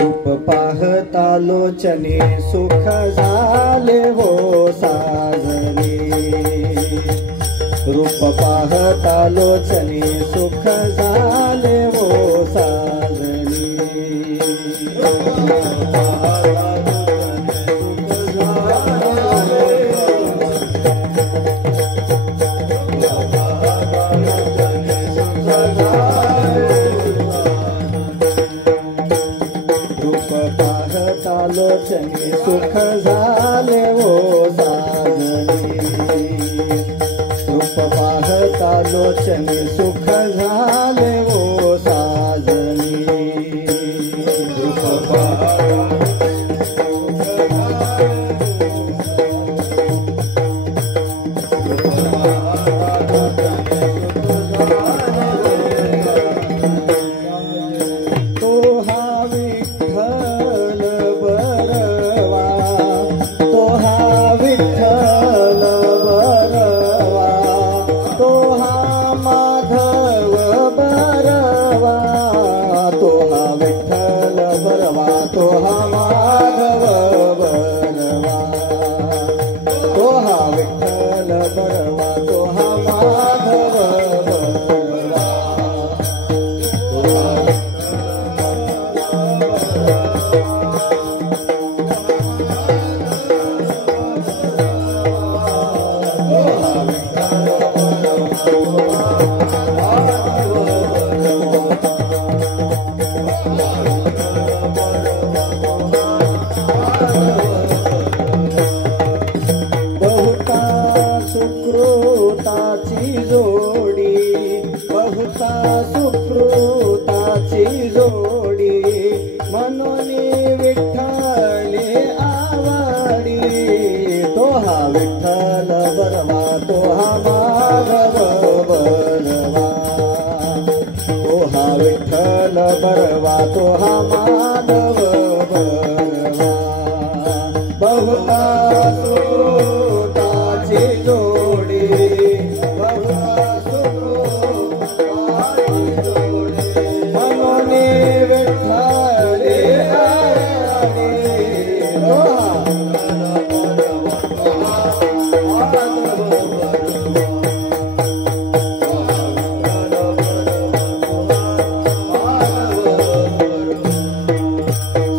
रूप पाहता लोचने सुख झाले हो साजने, रूप पाहता लोचने सुख झाले हो साजने, लोचने सुख झाले हो साजने, रूप पाहता लोचने सुख झाले हो साजने, रूप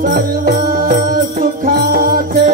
सर्व सुखाचे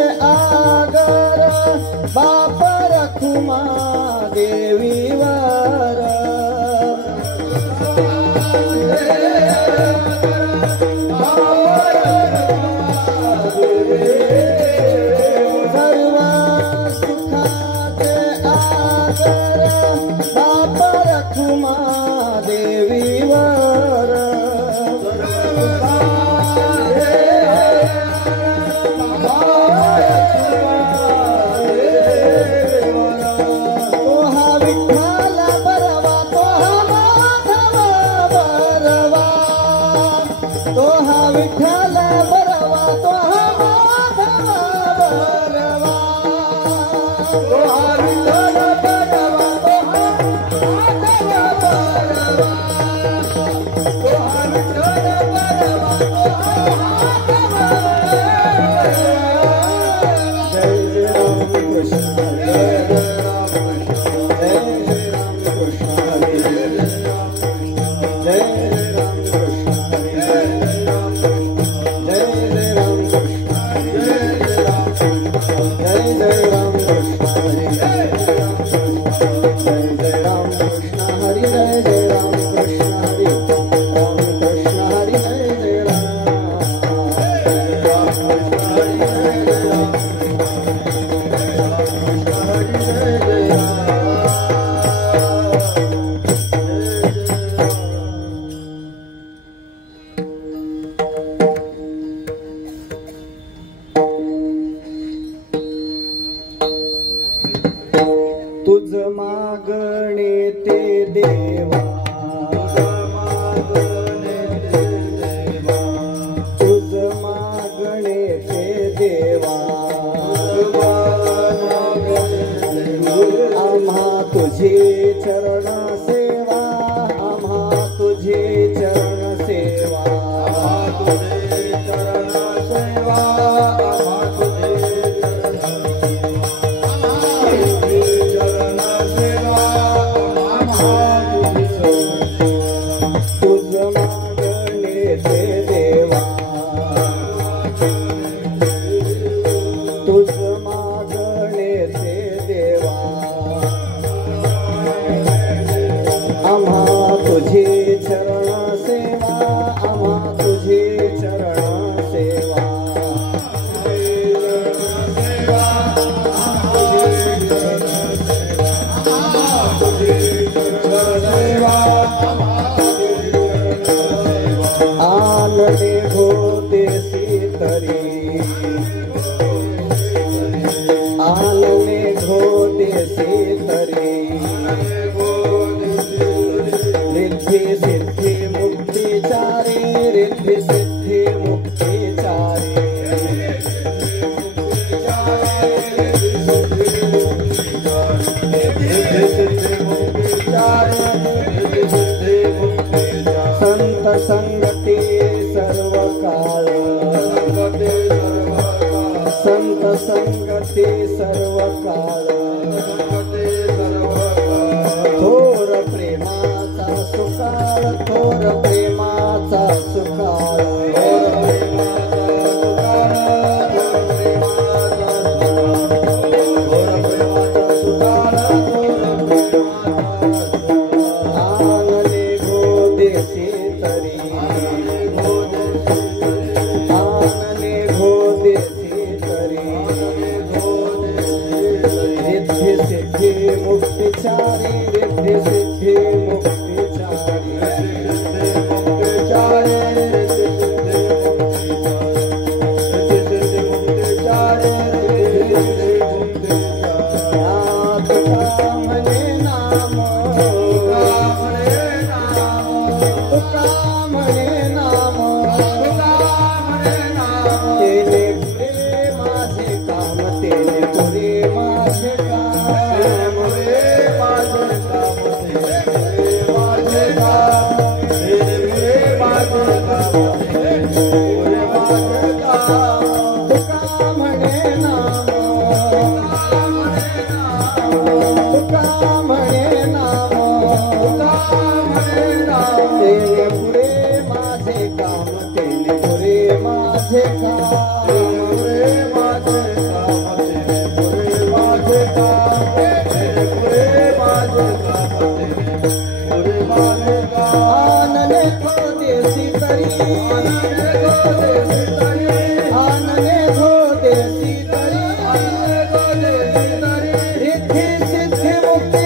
रिद्धि सिद्धि मुक्ति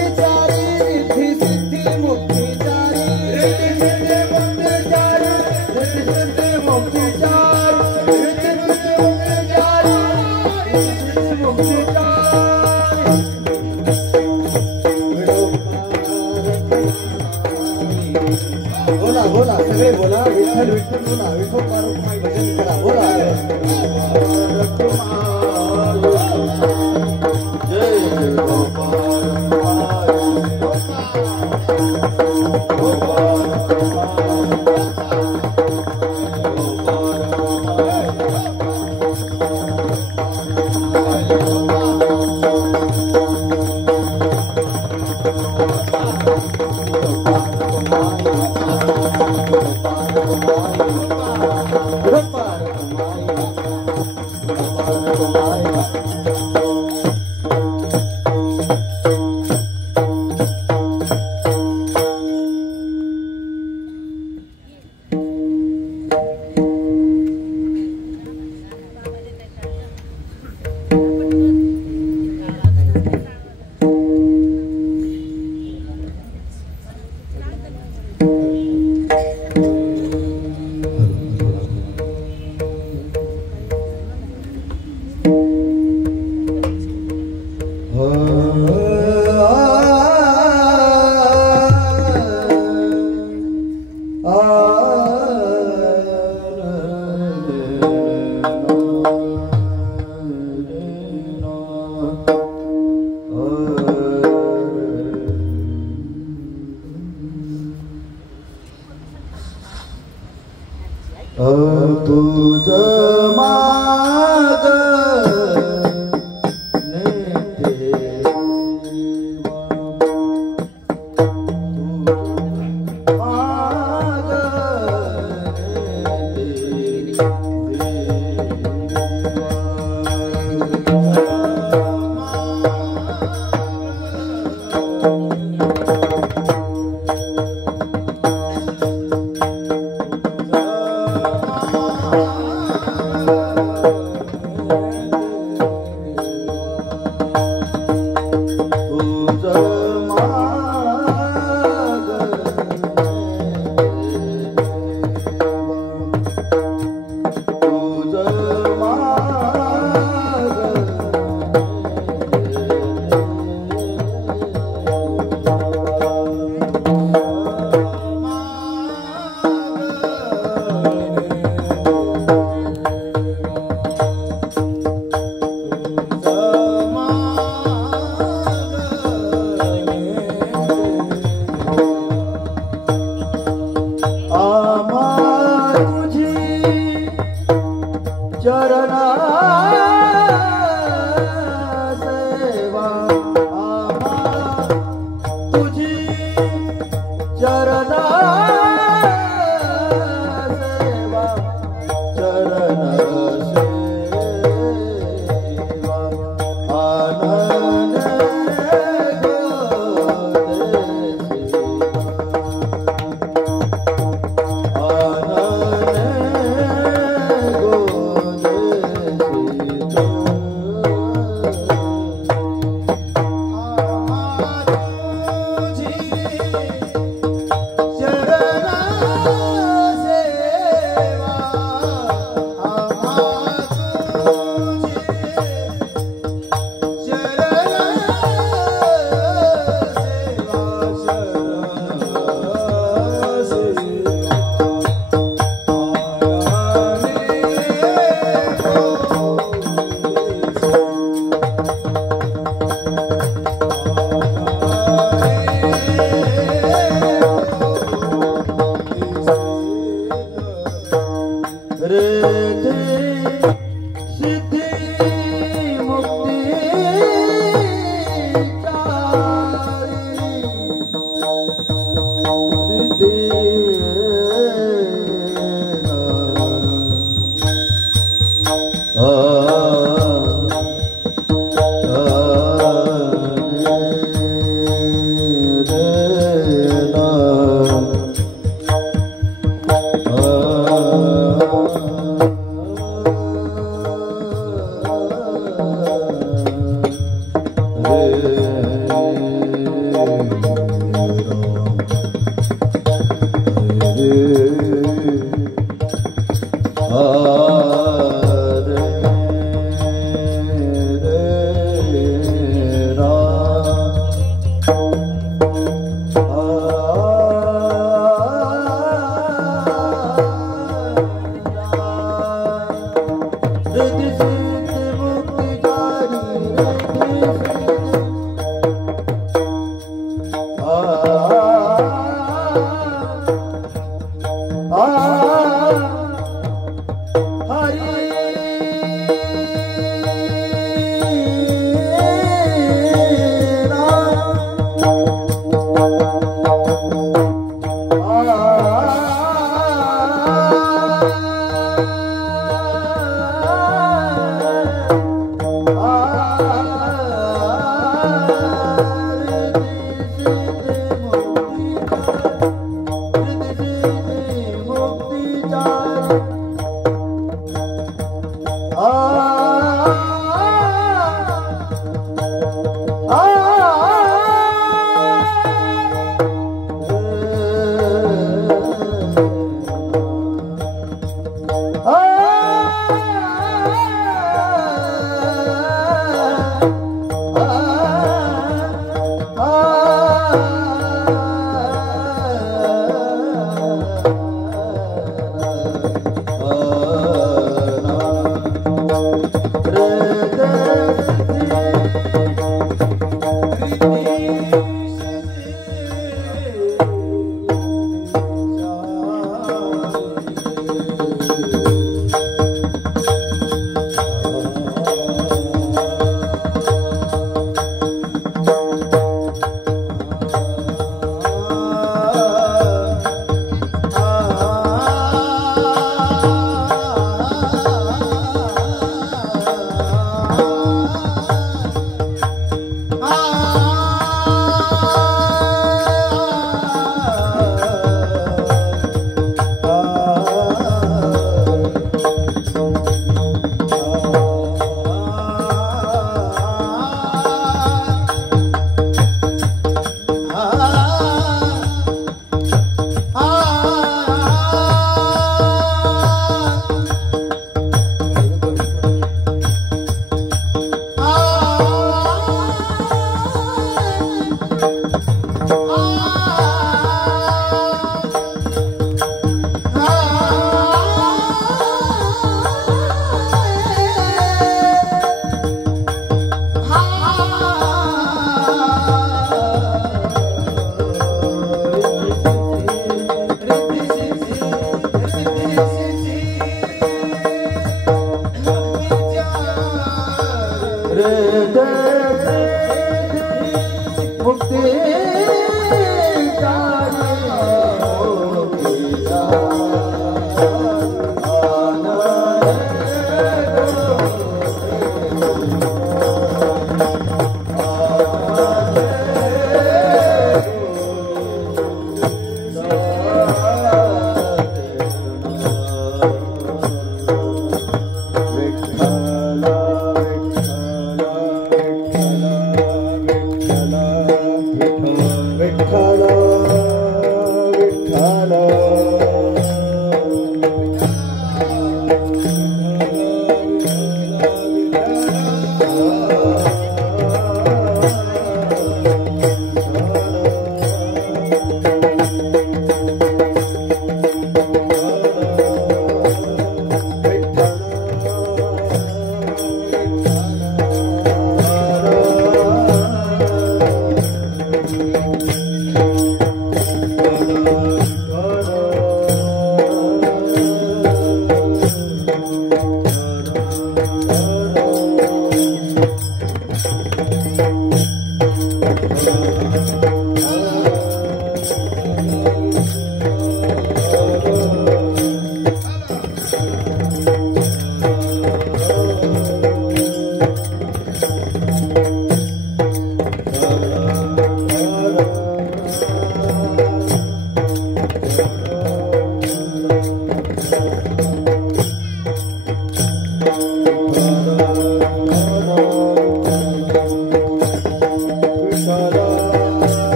सगळे बोला विठ्ठल विठ्ठल बोला विठ्ठल मारुती भजन करा बोला जय तुझ माग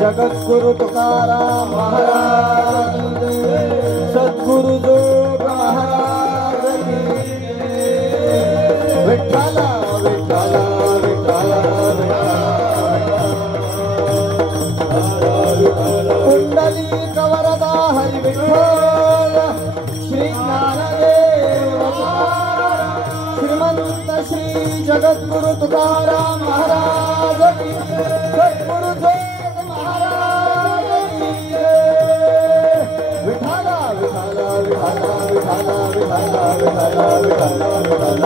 जगद्गुरु तुकाराम महाराज सद्गुरु जोग महाराज की विठ्ठला विठ्ठला विठ्ठला कुंडली कवरदा हरि विठ्ठल श्री ज्ञानदेव श्रीमंत श्री जगद्गुरु तुकाराम महाराज की सद्गुरु जोग महाराज की विठ्ठला विठ्ठला विठ्ठला विठ्ठला विठ्ठला विठ्ठला विठ्ठला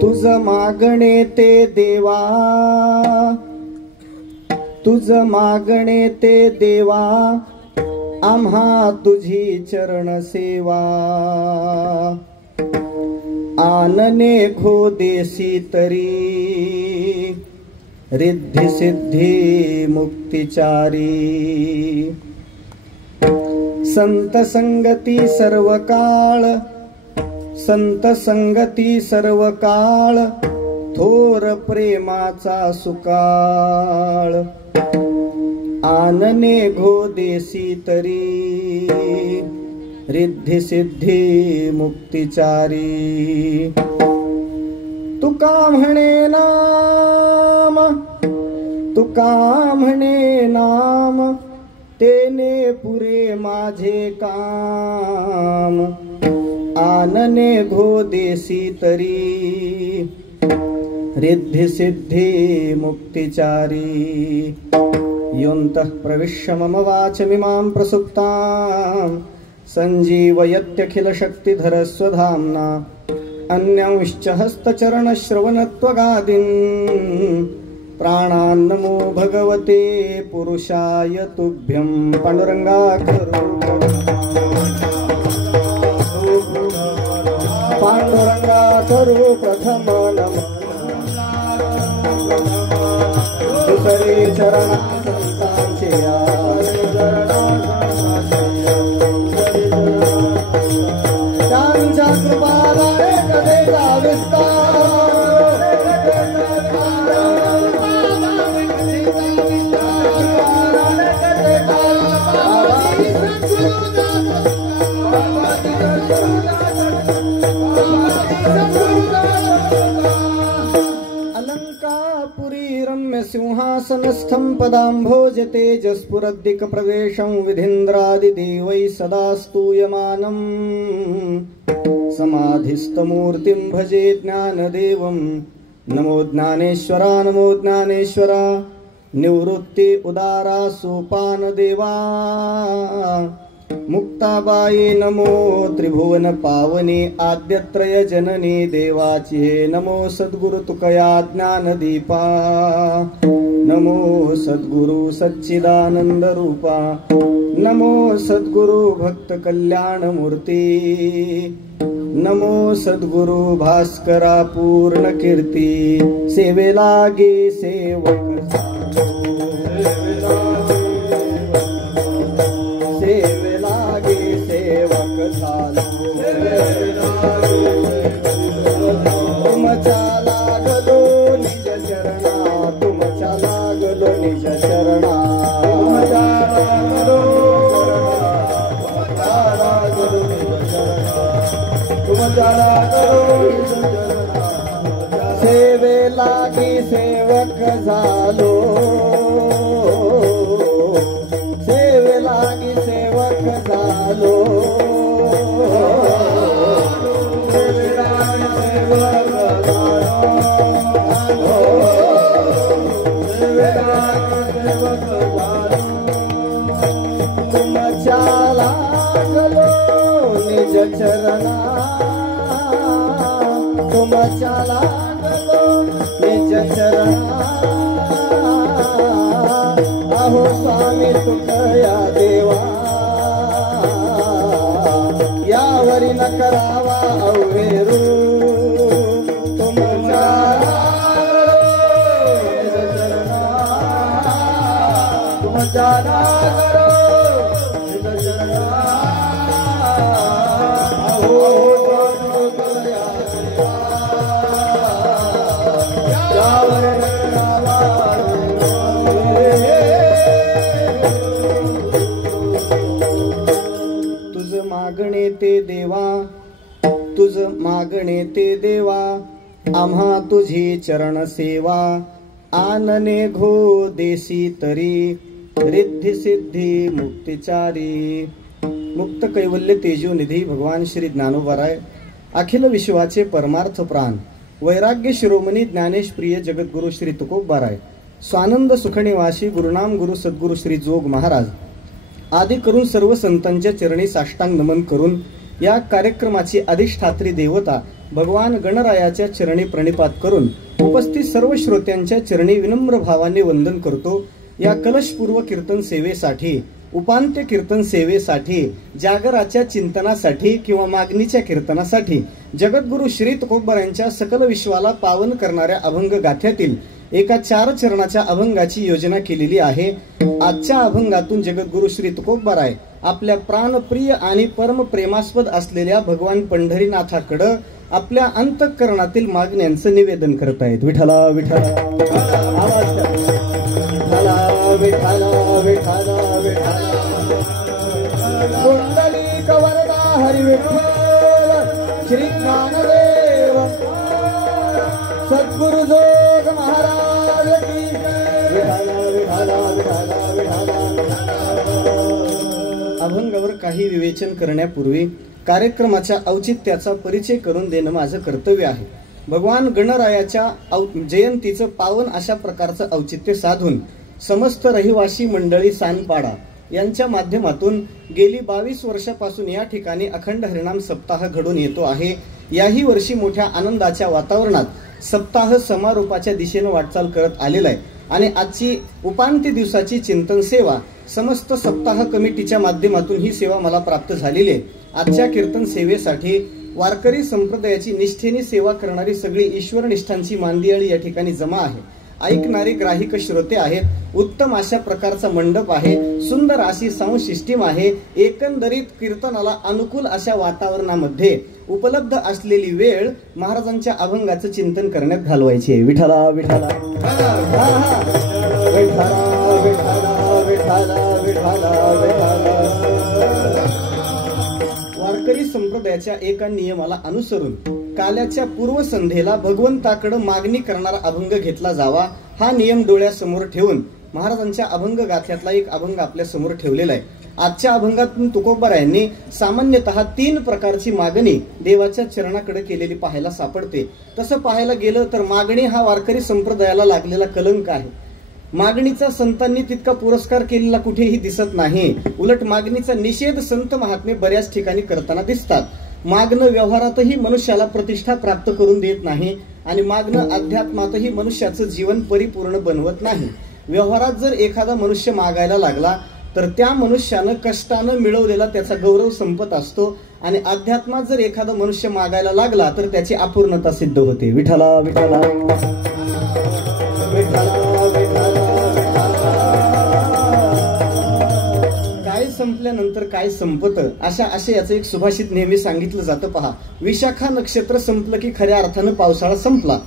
तुझ मागणे ते देवा तुझ मागणे ते देवा आम्हा तुझी चरण सेवा आनने खो देसी तरी रिद्धी सिद्धी मुक्तिचारी संत संगती सर्व काळ संत संगती सर्व काळ थोर प्रेमाचा सुकाळ आनने घो देसी तरी रिद्धी सिद्धी मुक्तिचारी तुका म्हणे नाम तुका म्हणे नाम तेने पुरे माझे काम आनने घो देसी तरी रिद्धी सिद्धी मुक्तिचारी योऽन्तः प्रविश्य मम वाचमिमां प्रसुप्तां सञ्जीवयत्यखिल शक्तिधर स्वधाम्ना अन्यांश्च हस्तचरणश्रवणत्वगादीन् प्राणान्नमो भगवते पुरुषाय तुभ्यं पांडुरंगा करो पांडुरंगा करो प्रथम नमः दुसरे चरणा संतांचे अलंकापुरी रम्य सिंहासनस्थं पदाम्भोज तेजस्फुरद्दिक प्रदेशं विधीन्द्रादिदेवैः सदा स्तूयमानम् समाधिस्थमूर्तिं भजे ज्ञानदेवं नमो ज्ञानेश्वरा नमो ज्ञानेश्वरा निवृत्ति उदारा सोपान देवा मुक्ताबाई नमो त्रिभुवन पावनी आद्यत्रय जननी देवाची हे नमो सद्गुरु तुकया ज्ञानदीपा नमो सद्गुरु सच्चिदानंद रूपा नमो सद्गुरु भक्त कल्याण मूर्ती नमो सद्गुरु भास्करा पूर्ण कीर्ती सेवेला गे सेवक तुमच्या लागलो निज चरणा तुमच्या लागलो निज चरणा सेवे लागी सेवक झालो सेवे लागी सेवक झालो तुमच्या लागलो निज चरणा तुमच्या लागलो निज चरणा अहो स्वामी तुकया देवा यावरी न करावा अवेरू तुमच्या तुमच्या मागणे ते देवा तुझ मागणे ते देवा आम्हा तुझी चरण सेवा आनने घो देसी तरी रिद्धी सिद्धी मुक्तिचारी मुक्त कैवल्य तेजोनिधी भगवान श्री ज्ञानोबाराय अखिल विश्वाचे परमार्थ प्राण वैराग्य शिरोमणी ज्ञानेश प्रिय जगद्गुरु श्री तुकोबाराय स्वानंद सुखनिवासी गुरुनाम गुरु सद्गुरु श्री जोग महाराज आदी करून सर्व संतांच्या चरणी साष्टांग नमन करून या कार्यक्रमाची अधिष्ठात्री देवता भगवान गणरायाच्या चरणी प्रणिपात करून उपस्थित सर्व श्रोत्यांच्या चरणी विनम्र भावाने वंदन करतो। या कलशपूर्व कीर्तन सेवेसाठी उपांत्य कीर्तन सेवेसाठी जागराच्या चिंतनासाठी किंवा मागणीच्या कीर्तनासाठी जगद्गुरु श्री तुकोबर यांच्या सकल विश्वाला पावन करणाऱ्या अभंग गाथ्यातील एका 4 चरणाच्या अभंगाची योजना केलेली आहे। आजच्या अभंगातून जगद्गुरु श्री तुकोबाराय आपल्या प्राणप्रिय आणि परम प्रेमास्पद असलेल्या भगवान पंढरीनाथाकडे आपल्या अंतःकरणातील मागण्यांचं निवेदन करत आहेत। विठ्ठला विठ्ठला आवाज विठ्ठला विठ्ठला विठ्ठला विठ्ठला कुंडलिक वरदा हरी विठ्ठल श्री ज्ञानदेव सद्गुरु जोग महाराज की विठ्ठला विठ्ठला विठ्ठला विठ्ठला। अभंगावर काही विवेचन करण्यापूर्वी कार्यक्रमाच्या औचित्याचा परिचय करून देणं माझं कर्तव्य आहे। भगवान गणरायाच्या जयंतीचं पावन अशा प्रकारचं औचित्य साधून समस्त रहिवासी मंडळी सानपाडा यांच्या माध्यमातून गेली 22 वर्षापासून या ठिकाणी अखंड हरिनाम सप्ताह घडून येतो आहे। याही वर्षी मोठ्या आनंदाच्या वातावरणात सप्ताह समारोपाच्या दिशेने वाटचाल करत आलेला आहे आणि आजची उपांत्य दिवसाची चिंतन सेवा समस्त सप्ताह कमिटीच्या माध्यमातून ही सेवा मला प्राप्त झालेली आहे। आजच्या कीर्तन सेवेसाठी वारकरी संप्रदायाची निष्ठेने सेवा करणारी सगळी ईश्वर निष्ठांची मांदियाळी या ठिकाणी जमा आहे। ऐकणारे ग्राहिक श्रोते आहेत। उत्तम अशा प्रकारचा मंडप आहे, सुंदर अशी साऊंड सिस्टीम आहे। एकंदरीत कीर्तनाला अनुकूल अशा वातावरणामध्ये उपलब्ध असलेली वेळ महाराजांच्या अभंगाचं चिंतन करण्यात घालवायची आहे। विठ्ठला विठ्ठला विठ्ठला विठ्ठला विठ्ठला विठ्ठला विठ्ठला संप्रदायाच्या एका नियमाला अनुसरून काल्याच्या पूर्वसंध्येला भगवंताकडे मागणी करणारा अभंग घेतला जावा, हा नियम डोळ्यासमोर ठेवून महाराजांच्या अभंग गाथ्यातला एक अभंग आपल्या समोर ठेवलेला आहे. आजच्या अभंगातून तुकोबारायांनी सामान्यतः 3 प्रकारची मागणी देवाच्या चरणाकडे केलेली पाहायला सापडते. तसं पाहायला गेलं तर मागणी हा वारकरी संप्रदायाला लागलेला कलंक आहे. मागणीचा संतांनी तितका पुरस्कार केलेला कुठेही दिसत नाही. उलट मागणीचा निषेध संत महात्मे बऱ्याच ठिकाणी करताना दिसतात. मागणं व्यवहारातही मनुष्याला प्रतिष्ठा प्राप्त करून देत नाही आणि मागणं अध्यात्मातही मनुष्याचं जीवन परिपूर्ण बनवत नाही. व्यवहारात जर एखादा मनुष्य मागायला लागला तर त्या मनुष्यानं कष्टानं मिळवलेला त्याचा गौरव संपत असतो आणि अध्यात्मात जर एखादा मनुष्य मागायला लागला तर त्याची अपूर्णता सिद्ध होते. विठ्ठला विठ्ठला काय संपल्यानंतर काय संपतं, अशा आशयाचं एक सुभाषित नेहमी सांगितलं जातं. पहा, विशाखा नक्षत्र संपलं की खऱ्या अर्थानं पावसाळा संपला.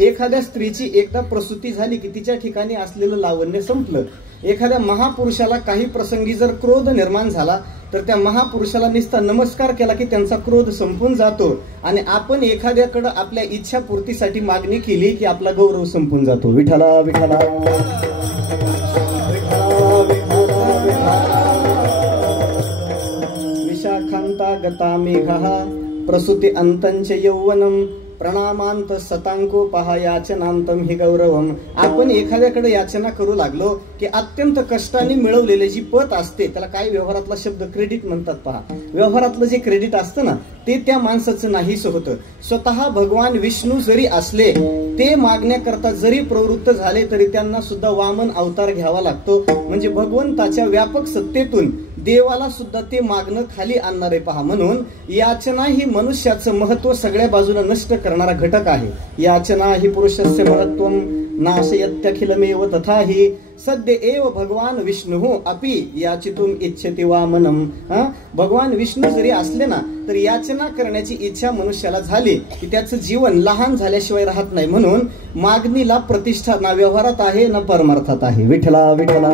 एखाद्या स्त्रीची एकदा प्रसूती झाली की तिच्या ठिकाणी असलेलं लावण्य संपलं. एखाद्या महापुरुषाला काही प्रसंगी जर क्रोध निर्माण झाला तर त्या महापुरुषाला नुसता नमस्कार केला की त्यांचा क्रोध संपून जातो आणि आपण एखाद्याकडे आपल्या इच्छा पूर्तीसाठी मागणी केली की आपला गौरव संपून जातो. विठ्ठला विठ्ठला विशाखांता गता मेघः प्रसूती अंतंच यौवनम प्रणामांत सतांको पहा याचनांतम हि गौरवम. आपण एखाद्याकडे याचना करू लागलो की अत्यंत कष्टाने मिळवलेले जी पत असते त्याला काय व्यवहारातला शब्द क्रेडिट म्हणतात. पहा, व्यवहारातलं जे क्रेडिट असतं ना ते त्या माणसाचं नाहीच होतं. स्वतः भगवान विष्णू जरी असले ते मागण्याकरता जरी प्रवृत्त झाले तरी त्यांना सुद्धा वामन अवतार घ्यावा लागतो. म्हणजे भगवंताच्या व्यापक सत्तेतून देवाला सुद्धा ते मागणं खाली आणणारे. पहा, म्हणून याचना ही मनुष्याचं महत्व सगळ्या बाजूला नष्ट करणारा घटक आहे. याचना ही पुरुषस्य महत्वम नाशयत्यखिलमेव तथाहि सद्य एव भगवान विष्णु अपि याचितुम इच्छति वामनम. भगवान विष्णू जरी असले ना तर याचना करण्याची इच्छा मनुष्याला झाली की त्याचं जीवन लहान झाल्याशिवाय राहत नाही. म्हणून मागणीला प्रतिष्ठा ना व्यवहारात आहे ना परमार्थात आहे. विठ्ठला विठ्ठला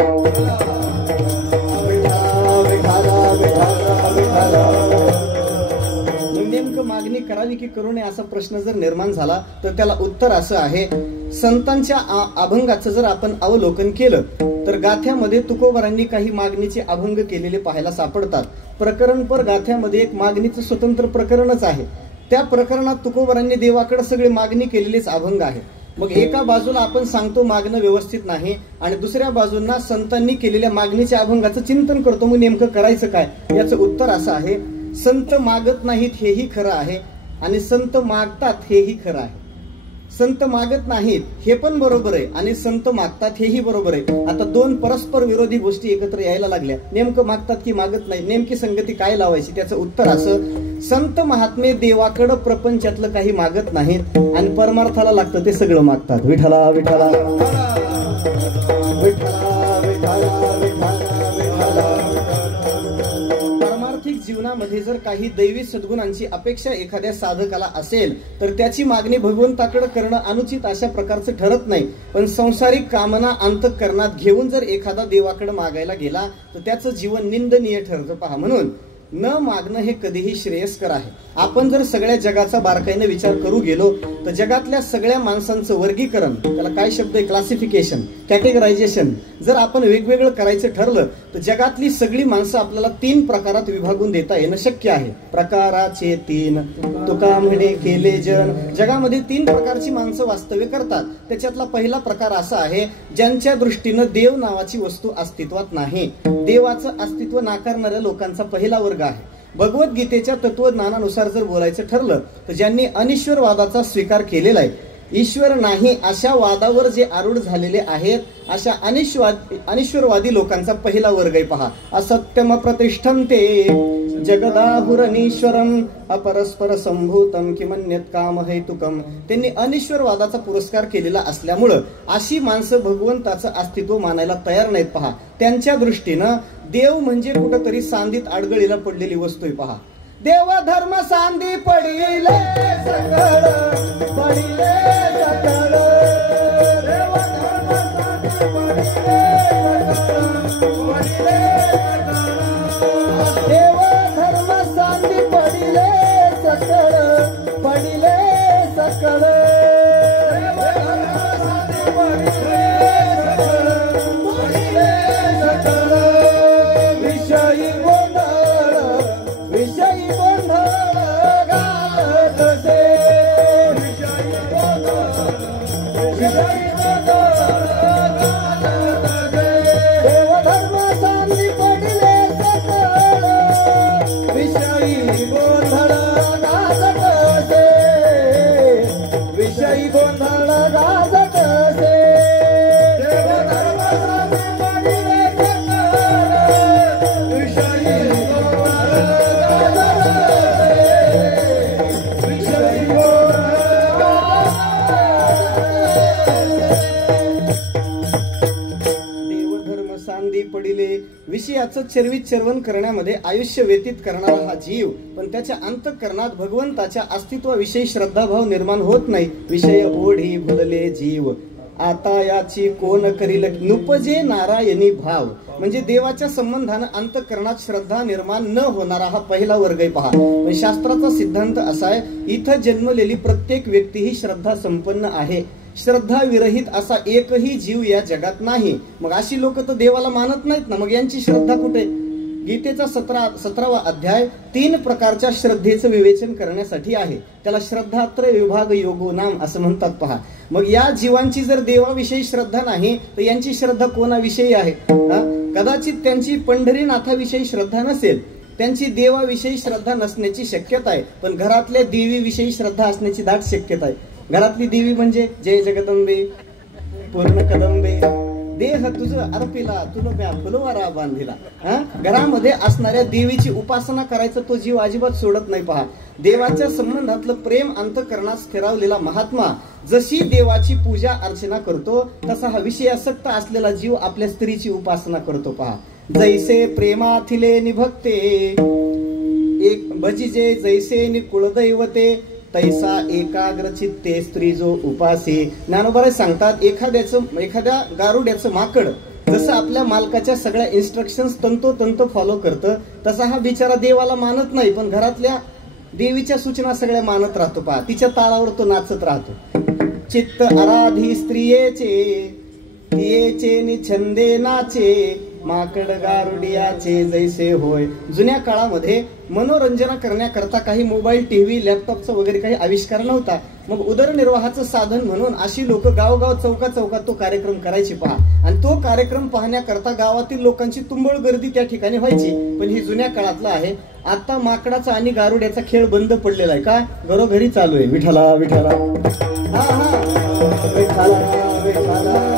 नेमकं मागणी करावी की करू नये असा प्रश्न जर निर्माण झाला तर त्याला उत्तर असं आहे. संतांच्या अभंगाचं जर आपण अवलोकन केलं तर गाथ्यामध्ये तुकोबारांनी काही मागणीचे अभंग केलेले पाहायला सापडतात. प्रकरणपर गाथ्यामध्ये एक मागणीचं स्वतंत्र प्रकरणच आहे. त्या प्रकरणात तुकोबारांनी देवाकडे सगळे मागणी केलेलेच अभंग आहे. मग एका बाजूला आपण सांगतो मागणं व्यवस्थित नाही आणि दुसऱ्या बाजूंना संतांनी केलेल्या मागणीच्या अभंगाचं चिंतन करतो. मग नेमकं करायचं काय, याचं उत्तर असं आहे. संत मागत नाहीत हेही खरं आहे आणि संत मागतात हेही खरं आहे. संत मागत नाहीत हे पण बरोबर आहे आणि संत मागतात हेही बरोबर आहे. आता 2 परस्पर विरोधी गोष्टी एकत्र यायला लागल्या. नेमकं मागतात की मागत नाही, नेमकी संगती काय लावायची? त्याचं उत्तर असं, संत महात्मे देवाकडं प्रपंचातलं काही मागत नाहीत आणि परमार्थाला लागतं ते सगळं मागतात. विठ्ठला विठ्ठला जीवनामध्ये जर काही दैवी सद्गुणांची अपेक्षा एखाद्या साधकाला असेल तर त्याची मागणी भगवंताकडे करणं अनुचित अशा प्रकारचं ठरत नाही. पण संसारिक कामना अंतःकरणात घेऊन जर एखादा देवाकडे मागायला गेला तर त्याचं जीवन निंदनीय ठरतं. पहा, म्हणून न मागणं हे कधीही श्रेयस्कर आहे. आपण जर सगळ्या जगाचा बारकाईने विचार करू गेलो तर जगातल्या सगळ्या माणसांचं वर्गीकरण, त्याला काय शब्द आहे, क्लासिफिकेशन, कॅटेगरायझेशन, जर आपण वेगवेगळं करायचं ठरलं तर जगातली सगळी माणसं आपल्याला 3 प्रकारात विभागून देता येणं शक्य आहे. प्रकाराचे 3 तुका म्हणे केले जन. जगामध्ये 3 प्रकारची माणसं वास्तव्य करतात. त्याच्यातला पहिला प्रकार असा आहे ज्यांच्या दृष्टीनं देव नावाची वस्तू अस्तित्वात नाही. देवाचं अस्तित्व नाकारणाऱ्या लोकांचा पहिला वर्ग आहे. भगवद्गीतेच्या तत्वज्ञानानुसार जर बोलायचं ठरलं तर ज्यांनी अनिश्वरवादाचा स्वीकार केलेला आहे, ईश्वर नाही अशा वादावर जे आरूढ झालेले आहेत, अशा अनिश्वरवादी लोकांचा पहिला वर्ग आहे. पहा, असत्यम प्रतिष्ठम ते जगदाहुरनीश्वरम अपरस्पर संभूतम किमन्यत काम हेतुकम. त्यांनी अनिश्वरवादाचा पुरस्कार केलेला असल्यामुळं अशी माणसं भगवंताचं अस्तित्व मानायला तयार नाहीत. पहा, त्यांच्या दृष्टीनं देव म्हणजे कुठंतरी सांदीत आडगळीला पडलेली वस्तू आहे. पहा, देव धर्म सांदी पडिले सकळ, पडिले सकळ, देव धर्म सांदी पडिले सकळ, पडिले सकळ, देव धर्म सांदी पडिले विषयी गोंधळ गाजत असे, विषयी गोंधळ गाजत असे. पडिले विषयाचं चरवीत चरवण करण्यामध्ये आयुष्य व्यतीत करणारा हा जीव, पण त्याच्या अंतःकरणात भगवंताच्या अस्तित्वाविषयी श्रद्धाभाव निर्माण होत नाही. विषय ओढी भुलले जीव, आता याची कोण करील नुपजे नारायणी भाव. म्हणजे देवाच्या संबंधानं अंतःकरणात श्रद्धा निर्माण न होणारा हा पहिला वर्ग आहे. पहा, शास्त्राचा सिद्धांत असा आहे, इथं जन्मलेली प्रत्येक व्यक्ती ही श्रद्धा संपन्न आहे. श्रद्धा विरहित असा एकही जीव या जगात नाही. मग अशी लोक तर देवाला मानत नाहीत ना, मग यांची श्रद्धा कुठे? गीतेचा 17वा अध्याय 3 प्रकारच्या श्रद्धेचं विवेचन करण्यासाठी आहे. त्याला श्रद्धात्रय विभाग योगो नाम असं म्हणतात. पहा, मग या जीवांची जर देवाविषयी श्रद्धा नाही तर यांची श्रद्धा कोणाविषयी आहे? कदाचित त्यांची पंढरीनाथाविषयी श्रद्धा नसेल, त्यांची देवाविषयी श्रद्धा नसण्याची शक्यता आहे, पण घरातल्या देवीविषयी श्रद्धा असण्याची दाट शक्यता आहे. घरातली देवी म्हणजे जय जगदंबे पूर्ण कदंबे, देह तुझं अर्पिला तुला म्या फुलवारा बांधिला. घरामध्ये असणाऱ्या देवीची उपासना करायचं तो जीव अजिबात सोडत नाही. पहा, देवाच्या संबंधातलं प्रेम अंतःकरणात स्थिरावलेला महात्मा जशी देवाची पूजा अर्चना करतो, तसा हा विषयासक्त असलेला जीव आपल्या स्त्रीची उपासना करतो. पहा, जैसे प्रेमाथिले निभक्ते एक भजिजे जैसे नि कुळदैवते, तैसा एकाग्र चित्ते स्त्री जो उपासे. ज्ञानोबा सांगतात, एखाद्या गारुड्याचं माकड जसं आपल्या मालकाच्या सगळ्या इन्स्ट्रक्शन्स तंतोतंत फॉलो करतं, तसा हा बिचारा देवाला मानत नाही, पण घरातल्या देवीच्या सूचना सगळ्या मानत राहतो. पहा, तिच्या तालावर तो नाचत राहतो. चित्त आराधी स्त्रियेचे तियेचे नि छंदे नाचे, माकड गारुडियाचे जैसे होय. जुन्या काळामध्ये मनोरंजन करण्याकरता काही मोबाईल, टीव्ही, लॅपटॉपचा वगैरे काही आविष्कार नव्हता. मग उदरनिर्वाहाचं साधन म्हणून अशी लोक गावगाव चौकात तो कार्यक्रम करायची. पहा, आणि तो कार्यक्रम पाहण्याकरता गावातील लोकांची तुंबळ गर्दी त्या ठिकाणी व्हायची. पण ही जुन्या काळातला आहे. आता माकडाचा आणि गारुड्याचा खेळ बंद पडलेला आहे. का? घरोघरी चालू आहे विठाला विठाला, विठाला विठाला.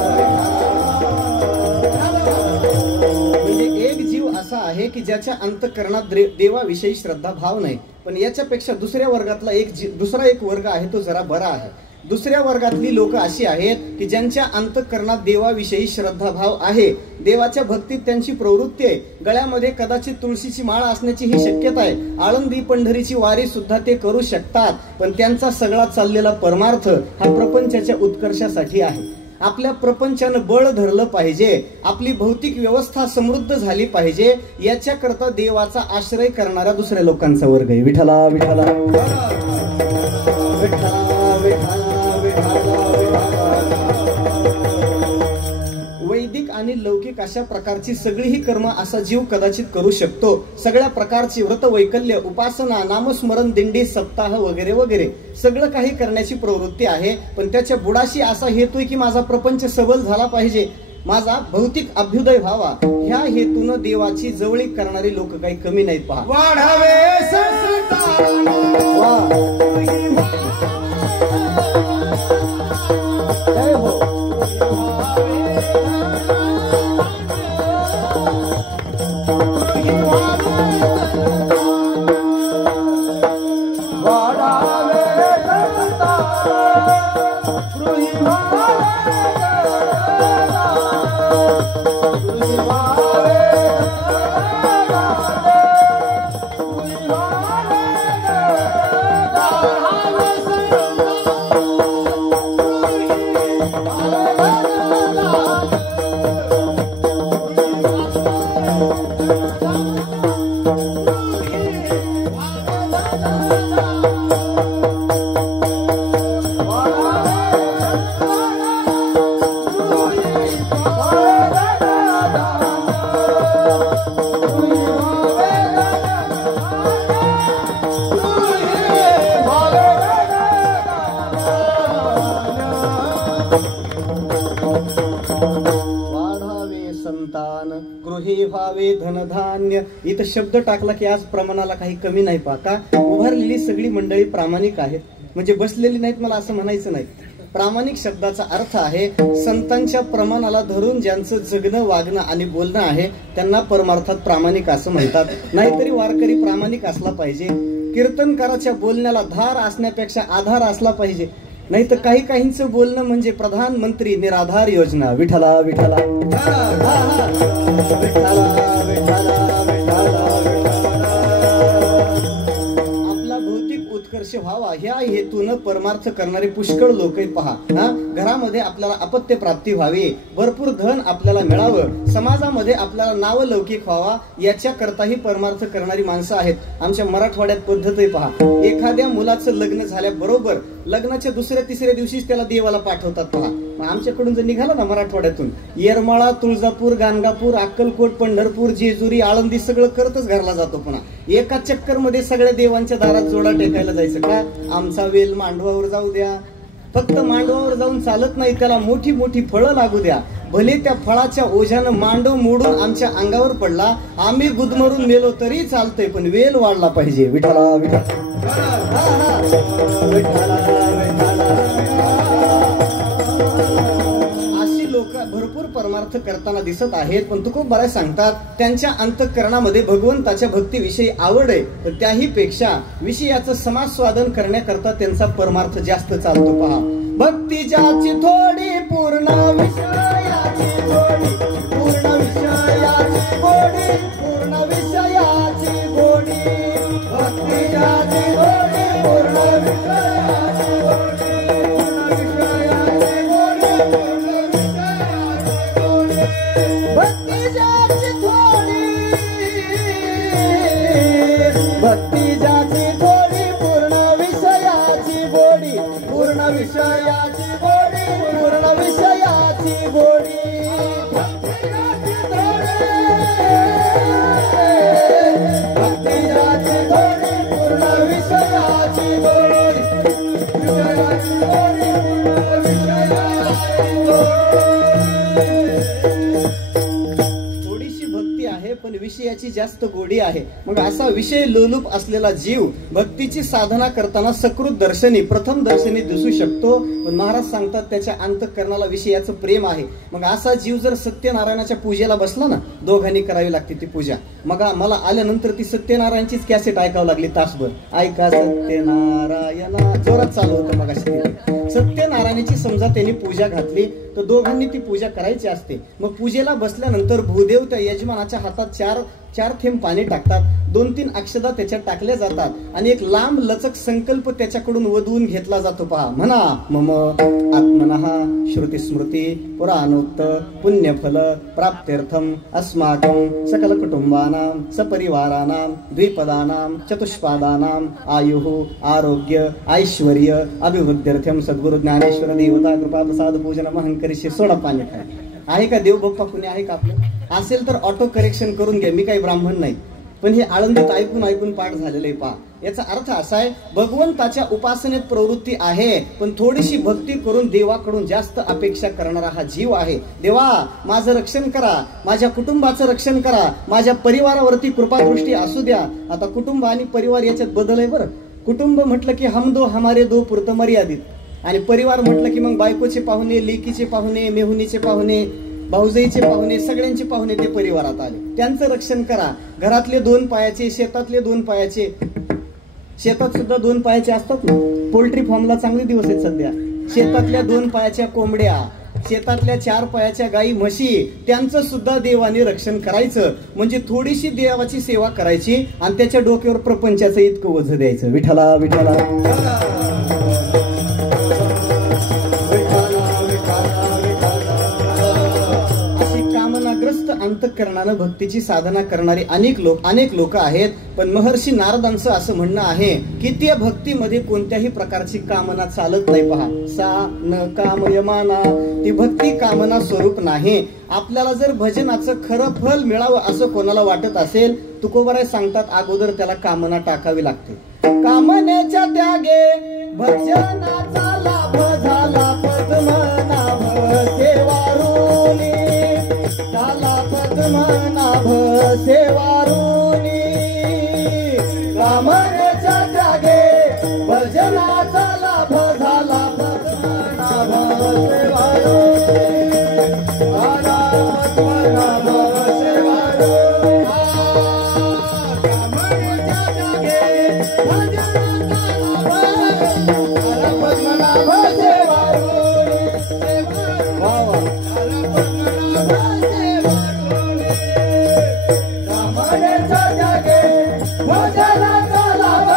असा आहे की ज्याच्या अंतःकरणात देवाविषयी श्रद्धा भाव नाही. पण याच्यापेक्षा दुसऱ्या वर्गातला दुसरा एक वर्ग आहे, तो जरा बरा आहे. दुसऱ्या वर्गातली लोक अशी आहेत की ज्यांच्या अंतःकरणात देवाविषयी श्रद्धा भाव आहे, देवाच्या भक्तीत त्यांची प्रवृत्ती आहे. गळ्यामध्ये कदाचित तुळशीची माळ असण्याची ही शक्यता आहे. आळंदी पंढरीची वारी सुद्धा ते करू शकतात. पण त्यांचा सगळा चाललेला परमार्थ हा प्रपंचाच्या उत्कर्षासाठी आहे. आपल्या प्रपंचानं बळ धरलं पाहिजे, आपली भौतिक व्यवस्था समृद्ध झाली पाहिजे, याच्याकरता देवाचा आश्रय करणाऱ्या दुसऱ्या लोकांचा वर्ग आहे. विठ्ठला विठ्ठला विठ्ठला विठ्ठला विठ्ठला. वैदिक आणि लौकिक अशा प्रकारची सगळीही कर्म असा जीव कदाचित करू शकतो. सगळ्या प्रकारची व्रत, वैकल्य, उपासना, नामस्मरण, दिंडी, सप्ताह वगैरे वगैरे सगळं काही करण्याची प्रवृत्ती आहे. पण त्याच्या बुडाशी असा हेतू की माझा प्रपंच सबल झाला पाहिजे, माझा भौतिक अभ्युदय व्हावा, ह्या हेतून देवाची जवळीक करणारी लोक काही कमी नाहीत. पहा, वाढावे व्हावे धनधान्य. इथं शब्द टाकला की आज प्रमाणाला काही कमी नाही पहा. का उभारलेली सगळी मंडळी प्रामाणिक आहेत, म्हणजे बसलेली नाहीत मला असं म्हणायचं नाही. प्रामाणिक शब्दाचा अर्थ आहे संतांच्या प्रमाणाला धरून ज्यांचं जगणं वागणं आणि बोलणं आहे त्यांना परमार्थात प्रामाणिक असं म्हणतात. नाहीतरी वारकरी प्रामाणिक असला पाहिजे. कीर्तनकाराच्या बोलण्याला धार असण्यापेक्षा आधार असला पाहिजे. नाही तर काही काहींचं बोलणं म्हणजे प्रधानमंत्री निराधार योजना. विठ्ठला विठ्ठला आपला भौतिक उत्कर्ष व्हावा ह्या हेतून परमार्थ करणारे पुष्कळ लोक आहेत पहा. घरामध्ये आपल्याला अपत्य प्राप्ती व्हावी, भरपूर धन आपल्याला मिळावं, समाजामध्ये आपल्याला नावलौकिक व्हावा याच्या करताही परमार्थ करणारी माणसं आहेत. आमच्या मराठवाड्यात पद्धत आहे पहा. एखाद्या मुलाचं लग्न झाल्याबरोबर लग्नाच्या दुसऱ्या तिसऱ्या दिवशीच त्याला देवाला पाठवतात पहा. आमच्याकडून जर निघाला ना मराठवाड्यातून येरमाळा, तुळजापूर, गाणगापूर, अक्कलकोट, पंढरपूर, जेजुरी, आळंदी सगळं करतच घरला जातो. पुन्हा एका चक्कर मध्ये सगळ्या देवांच्या दारात जोडा टेकायला जायचं. का आमचा वेल मांडवावर जाऊ द्या. फक्त मांडवावर जाऊन चालत नाही, त्याला मोठी मोठी फळं लागू द्या. भले त्या फळाच्या ओझ्यानं मांडव मोडून आमच्या अंगावर पडला, आम्ही गुदमरून मेलो तरी चालतंय, पण वेल वाढला पाहिजे. विठ्ठला विठ्ठला अशी लोक भरपूर परमार्थ करताना दिसत आहेत. पण तुकोबाराय सांगतात त्यांच्या अंतःकरणामध्ये भगवंताच्या भक्तीविषयी आवड आहे, पण त्याही पेक्षा विषयाचं समास्वादन करण्याकरता त्यांचा परमार्थ जास्त चालतो पहा. भक्ती ज्याची थोडी पूर्ण विषयाची गोडी, पूर्ण विषयाची गोडी, पूर्ण विषयाची गोडी. भक्ती ज्याची थोडी पूर्ण विषयाची गोडी, पूर्ण विषयाची गोडी, पूर्ण विषयाची गोडी. भक्ती ज्याची थोडी, भक्ती ज्याची थोडी पूर्ण विषयाची गोडी, पूर्ण विषयाची गोडी, पूर्ण विषयाची गोडी. भक्ती ज्याची थोडी पूर्ण विषयाची गोडी, विषयाची गोडी, पूर्ण विषयाची गोडी. थोडीशी भक्ती आहे पण विषयाची जास्त गोडी आहे. मग असा विषय लोलूप असलेला जीव भक्तीची साधना करताना सकृत दर्शनी प्रथम दर्शनी दिसू शकतो, पण महाराज सांगतात त्याच्या अंतःकरणाला विषयाचं प्रेम आहे. मग असा जीव जर सत्यनारायणाच्या पूजेला बसला ना, दोघांनी करावी लागते ती पूजा. मग मला आल्यानंतर ती सत्यनारायणचीच कॅसेट ऐकावं लागली तासभर. ऐका सत्यनारायणा जोरात चालू होतं. मग अशी सत्यनारायणाची समजा त्यांनी पूजा घातली तर दोघांनी ती पूजा करायची असते. मग पूजेला बसल्यानंतर भूदेव त्या यजमानाच्या हातात चार थेंब पाणी टाकतात, 2-3 अक्षदा त्याच्यात टाकल्या जातात आणि एक लांब लचक संकल्प त्याच्याकडून वधवून घेतला जातो पहा. म्हणा मम आत्मनः श्रुती स्मृती पुराणोक्त पुण्यफल प्राप्त्यर्थम अस्माकं सकल कुटुंबानां सपरिवाराणां द्विपदानां चतुष्पादानां आयुः आरोग्य ऐश्वर्य अभिवृद्ध्यर्थम सद्गुरु ज्ञानेश्वर देवता कृपा प्रसाद पूजन महंकरिष्ये. सोडा पाणी आहे का देव बाप्पा कुणी आहे का आपलं? असेल तर ऑटो करेक्शन करून घ्या. मी काही ब्राह्मण नाही, पण हे आळंदीत ऐकून पाठ झालेलं आहे पहा. याचा अर्थ असा आहे भगवंताच्या उपासनेत प्रवृत्ती आहे, पण थोडीशी भक्ती करून देवाकडून जास्त अपेक्षा करणारा हा जीव आहे. देवा माझं रक्षण करा, माझ्या कुटुंबाचं रक्षण करा, माझ्या परिवारावरती कृपादृष्टी असू द्या. आता कुटुंब आणि परिवार याच्यात बदल आहे बरं. कुटुंब म्हटलं की हम दो हमारे दो पुरतं मर्यादित, आणि परिवार म्हटलं की मग बायकोचे पाहुणे, लेकीचे पाहुणे, मेहुनीचे पाहुणे, भाऊजाईचे पाहुणे, सगळ्यांचे पाहुणे ते परिवारात आले. त्यांचं रक्षण करा. घरातले 2 पायाचे, शेतातले 2 पायाचे, शेतात सुद्धा 2 पायाचे असतात ना. पोल्ट्री फार्मला चांगले दिवस आहेत सध्या. शेतातल्या 2 पायाच्या कोंबड्या, शेतातल्या 4 पायाच्या गाई म्हशी, त्यांचं सुद्धा देवाने रक्षण करायचं. म्हणजे थोडीशी देवाची सेवा करायची आणि त्याच्या डोक्यावर प्रपंचाचं इतकं ओझ द्यायचं. विठ्ठला विठ्ठला अंतःकरणानं भक्तीची साधना करणारे अनेक लोक आहेत. पण महर्षी नारदांचं असं म्हणणं आहे की त्या भक्तीमध्ये कोणत्याही प्रकारची कामना चालत नाही पहा. सा न कामयमाना, ती भक्ती कामना स्वरूप नाही. आपल्याला जर भजनाचं खरं फल मिळावं असं कोणाला वाटत असेल, तुकोबाराय सांगतात अगोदर त्याला कामना टाकावी लागते. कामनेच्या त्यागे भजनाचा लाभ झाला पद्मनाभ सेवारुनी, झाला पद्मनाभ सेवारुनी कामनेच्या त्यागे भजनाचा लाभ झाला पद्मनाभ सेवारुनी पद्मनाभ सेवारुनी कामनेच्या त्यागे भजनाचा लाभ पद्मनाभ सेवारुनी कामनेच्या त्यागे भजनाचा लाभ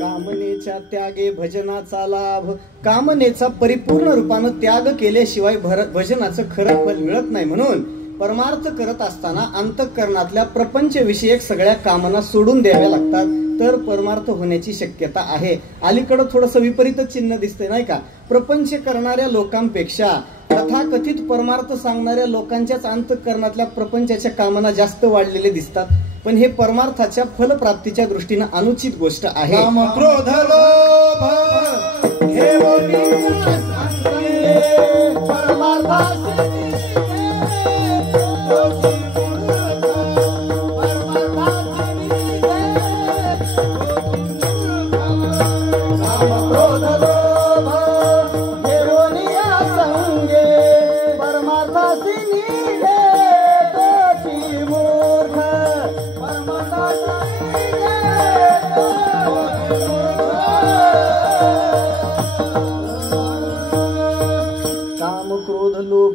कामनेच्या त्यागे भजनाचा लाभ. कामनेचा परिपूर्ण रूपानं त्याग केल्याशिवाय भजनाचं खरं फल मिळत नाही. म्हणून परमार्थ करत असताना अंतःकरणातल्या प्रपंच विषयक सगळ्या कामना सोडून द्याव्या लागतात, तर परमार्थ होण्याची शक्यता आहे. अलीकडं थोडंसं विपरीत चिन्ह दिसतंय नाही का. प्रपंच करणाऱ्या लोकांपेक्षा तथाकथित परमार्थ सांगणाऱ्या लोकांच्याच अंतःकरणातल्या प्रपंचाच्या कामना जास्त वाढलेले दिसतात. पण हे परमार्थाच्या फलप्राप्तीच्या दृष्टीनं अनुचित गोष्ट आहे. काम क्रोध लोभ हे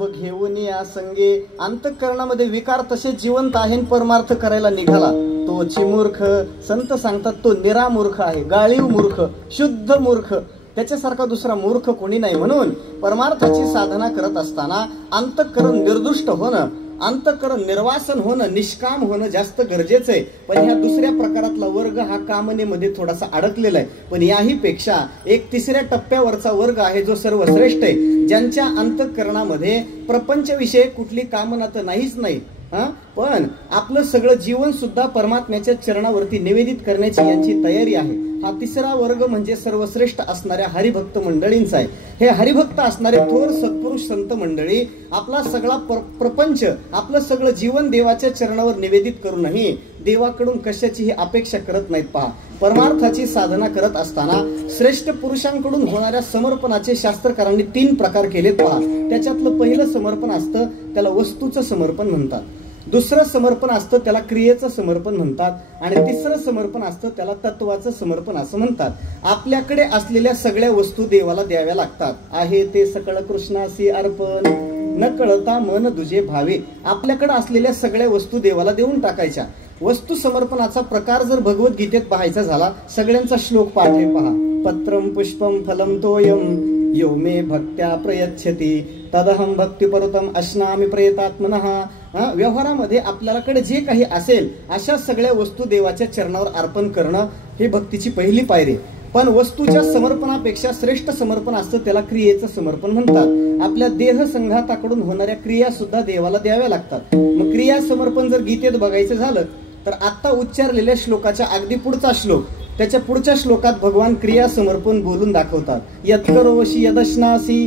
घेऊन या संगे. अंतःकरणामध्ये विकार तसे जिवंत आहे. परमार्थ करायला निघाला तो मूर्ख. संत सांगतात तो निरामूर्ख आहे, गाळीव मूर्ख, शुद्ध मूर्ख. त्याच्यासारखा दुसरा मूर्ख कोणी नाही. म्हणून परमार्थाची साधना करत असताना अंतःकरण निर्दुष्ट होणं, अंतःकरण निर्वासन होणं, निष्काम होणं जास्त गरजेचं आहे. पण ह्या दुसऱ्या प्रकारातला वर्ग हा कामनेमध्ये थोडासा अडकलेला आहे. पण याही पेक्षा एक तिसऱ्या टप्प्यावरचा वर्ग आहे जो सर्वश्रेष्ठ आहे, ज्यांच्या अंतःकरणामध्ये प्रपंचविषयी कुठली कामना तर नाहीच नाही, पण आपलं सगळं जीवन सुद्धा परमात्म्याच्या चरणावरती निवेदित करण्याची यांची तयारी आहे. हा तिसरा वर्ग म्हणजे सर्वश्रेष्ठ असणाऱ्या हरिभक्त मंडळींचा आहे. हे हरिभक्त असणारे थोर सत्पुरुष संत मंडळी आपला सगळा प्रपंच, आपलं सगळं जीवन देवाच्या चरणावर निवेदित करूनही देवाकडून कशाचीही अपेक्षा करत नाहीत. पहा, परमार्थाची साधना करत असताना श्रेष्ठ पुरुषांकडून होणाऱ्या समर्पणाचे शास्त्रकारांनी 3 प्रकार केलेत. पहा, त्याच्यातलं पहिलं समर्पण असतं त्याला वस्तूचं समर्पण म्हणतात, दुसरं समर्पण असतं त्याला क्रियेचं समर्पण म्हणतात, आणि तिसरं समर्पण असतं त्याला तत्वाचं समर्पण असं म्हणतात. आपल्याकडे असलेल्या सगळ्या वस्तू देवाला द्याव्या लागतात. आहे ते सकळ कृष्णासी अर्पण, न कळता मन दुजे भावे. आपल्याकडे असलेल्या सगळ्या वस्तू देवाला देऊन टाकायच्या. वस्तू समर्पणाचा प्रकार जर भगवद्गीतेत पाहायचा झाला, सगळ्यांचा श्लोक पाठ आहे. पहा, पत्रम पुष्पम फलम तोयम यो मे भक्त्या प्रयच्छति तदहम भक्तिपरतम अश्नामी प्रयतात्मनः. व्यवहारामध्ये आपल्याकडे जे काही असेल अशा सगळ्या वस्तू देवाच्या चरणावर अर्पण करणं हे भक्तीची पहिली पायरी. पण वस्तूच्या समर्पणापेक्षा श्रेष्ठ समर्पण असतं त्याला क्रियेचं समर्पण म्हणतात. आपल्या देह संघाताकडून होणाऱ्या क्रिया सुद्धा देवाला द्याव्या लागतात. मग क्रिया समर्पण जर गीतेत बघायचं झालं तर आता उच्चारलेल्या श्लोकाच्या अगदी पुढचा श्लोक, त्याच्या पुढच्या श्लोकात भगवान क्रिया समर्पण बोलून दाखवतात. यत्करोषि यदश्नासी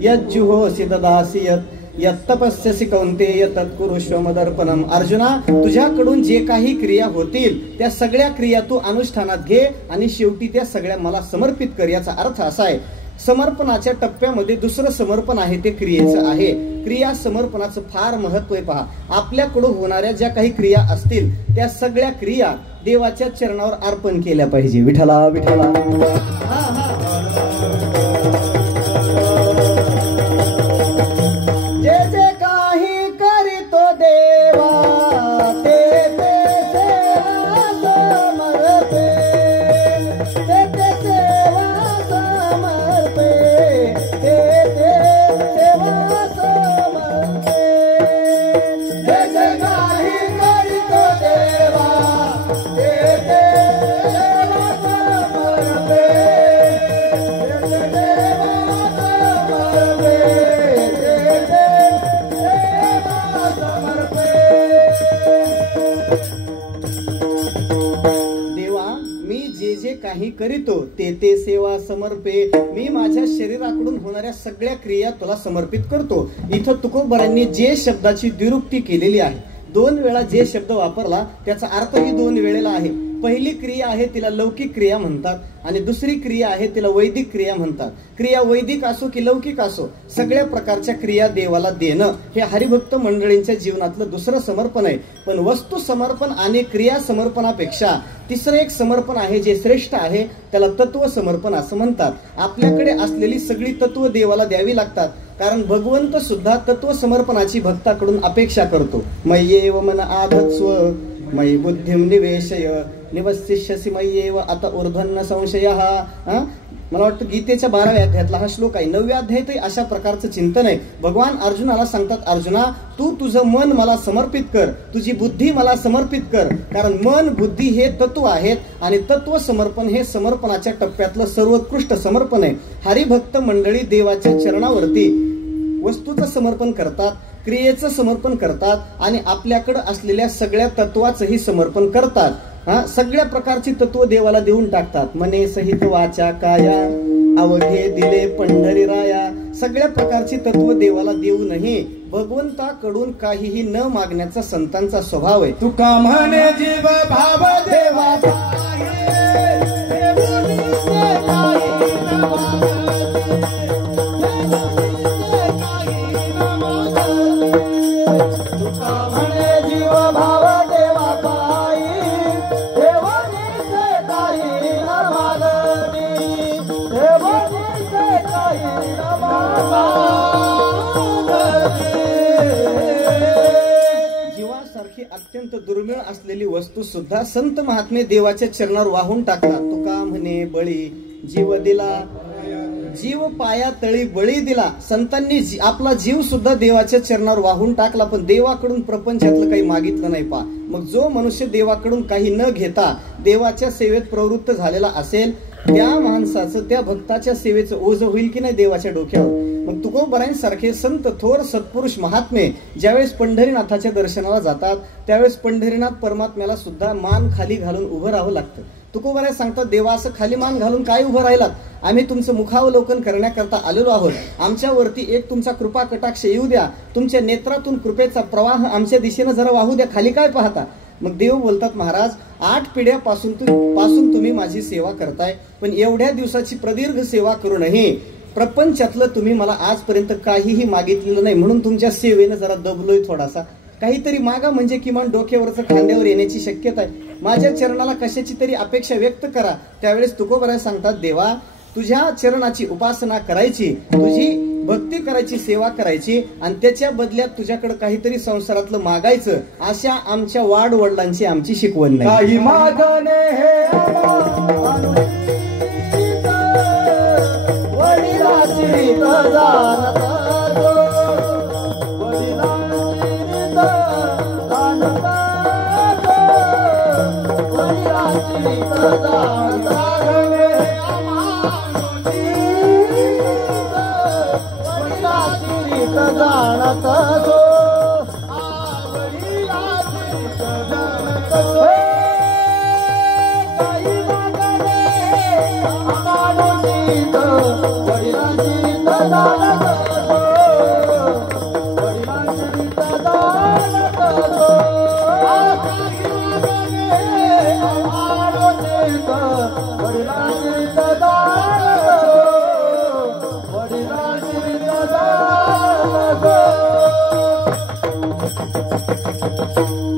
यज्जुहोषि ददासी यत्तपस्यसि कौन्तेय तत्कुरुष्व मदर्पणम. अर्जुना, तुझ्याकडून जे काही क्रिया होतील त्या सगळ्या क्रिया तू अनुष्ठानात घे आणि शेवटी त्या सगळ्या मला समर्पित कर. याचा अर्थ असा आहे, समर्पणाच्या टप्प्यामध्ये दुसरं समर्पण आहे ते क्रियेचं आहे. क्रिया समर्पणाचं फार महत्व आहे. पहा, आपल्याकडून होणाऱ्या ज्या काही क्रिया असतील त्या सगळ्या क्रिया देवाच्या चरणावर अर्पण केल्या पाहिजे. विठ्ठला विठ्ठला. जे जे काही करीतो देवा ते ते सेवा समर्पे, ते ते सेवा समर्पे, ते ते सेवा समर्पे. जे जे काही करीतो देवा ते ते सेवा समर्पे, ते ते नाही करीतो ते ते सेवा समर्पे. मी माझ्या शरीराकडून होणाऱ्या सगळ्या क्रिया तुला समर्पित करतो. इथं तुकोबरांनी जे शब्दाची द्विरुक्ती केलेली आहे, 2 वेळा जे शब्द वापरला त्याचा अर्थही 2 वेळेला आहे. पहिली क्रिया आहे तिला लौकिक क्रिया म्हणतात आणि दुसरी क्रिया आहे तिला वैदिक क्रिया म्हणतात. क्रिया वैदिक असो की लौकिक असो, सगळ्या प्रकारच्या क्रिया देवाला देणं हे हरिभक्त मंडळींच्या जीवनातलं दुसरं समर्पण आहे. पण वस्तू समर्पण आणि क्रिया समर्पणापेक्षा तिसरं एक समर्पण आहे जे श्रेष्ठ आहे, त्याला तत्व समर्पण असं म्हणतात. आपल्याकडे असलेली सगळी तत्व देवाला द्यावी लागतात, कारण भगवंत सुद्धा तत्व समर्पणाची भक्ताकडून अपेक्षा करतो. मय्येव मन आधत्स्व मयि बुद्धिम निवेशय निवसिष्यसि मय्येव आता ऊर्ध्वन्न संशयः. मला वाटतं गीतेच्या 12व्या अध्यायातला हा श्लोक आहे. 9व्या अध्यायातही अशा प्रकारचं चिंतन आहे. भगवान अर्जुनाला सांगतात, अर्जुना तू तुझं मन मला समर्पित कर, तुझी बुद्धी मला समर्पित कर, कारण मन बुद्धी हे तत्व आहेत आणि तत्व समर्पण हे समर्पणाच्या टप्प्यातलं सर्वोत्कृष्ट समर्पण आहे. हरिभक्त मंडळी देवाच्या चरणावरती वस्तूचं समर्पण करतात, क्रियेचं समर्पण करतात आणि आपल्याकडे असलेल्या सगळ्या तत्वाचंही समर्पण करतात. सगळ्या प्रकारची तत्व देवाला देऊन टाकतात. मने सहित वाचा काया अवघे दिले पंढरी राया. सगळ्या प्रकारची तत्व देवाला देऊनही भगवंताकडून काहीही न मागण्याचा संतांचा स्वभाव आहे. तुका म्हणे जीव भाव देवाचा अत्यंत दुर्मिळ असलेली वस्तू सुद्धा संत महात्मे देवाच्या चरणावर वाहून टाकतात. तुका म्हणे बळी जीव दिला, जीव पाया तळी बळी दिला. संतांनी आपला जीव सुद्धा देवाच्या चरणावर वाहून टाकला, पण देवाकडून प्रपंचातलं काही मागितलं नाही. पा मग जो मनुष्य देवाकडून काही न घेता देवाच्या सेवेत प्रवृत्त झालेला असेल, त्या माणसाचं त्या भक्ताच्या सेवेचं ओझ होईल की नाही देवाच्या डोक्यावर. मग तुकोबरांसारखे संत थोर सत्पुरुष महात्मे ज्यावेळेस पंढरीनाथाच्या दर्शनाला जातात, त्यावेळेस पंढरीनाथ परमात्म्याला सुद्धा मान खाली घालून उभं राहावं लागतं. तुकोबराय सांगतात, देवा असं खाली मान घालून काय उभं राहिलात? आम्ही तुमचं मुखावलोकन करण्याकरता आलेलो आहोत. आमच्यावरती एक तुमचा कृपा कटाक्ष येऊ द्या. तुमच्या नेत्रातून कृपेचा प्रवाह आमच्या दिशेनं जरा वाहू द्या. खाली काय पाहता? मग देव बोलतात, महाराज 8 पिढ्यापासून तुम्ही माझी सेवा करताय, पण एवढ्या दिवसाची प्रदीर्घ सेवा करूनही प्रपंचातलं तुम्ही मला आजपर्यंत काहीही मागितलेलं नाही, म्हणून तुमच्या सेवेनं जरा दबलोय थोडासा. काहीतरी मागा, म्हणजे किमान डोक्यावरचं खांद्यावर येण्याची शक्यता आहे. माझ्या चरणाला कशाची तरी अपेक्षा व्यक्त करा. त्यावेळेस तुकोबराय सांगतात, देवा तुझ्या चरणाची उपासना करायची, तुझी भक्ती करायची, सेवा करायची आणि त्याच्या बदल्यात तुझ्याकडे काहीतरी संसारातलं मागायचं, अशा आमच्या वाड वडिलांची आमची शिकवण नाही. काही मागणे हे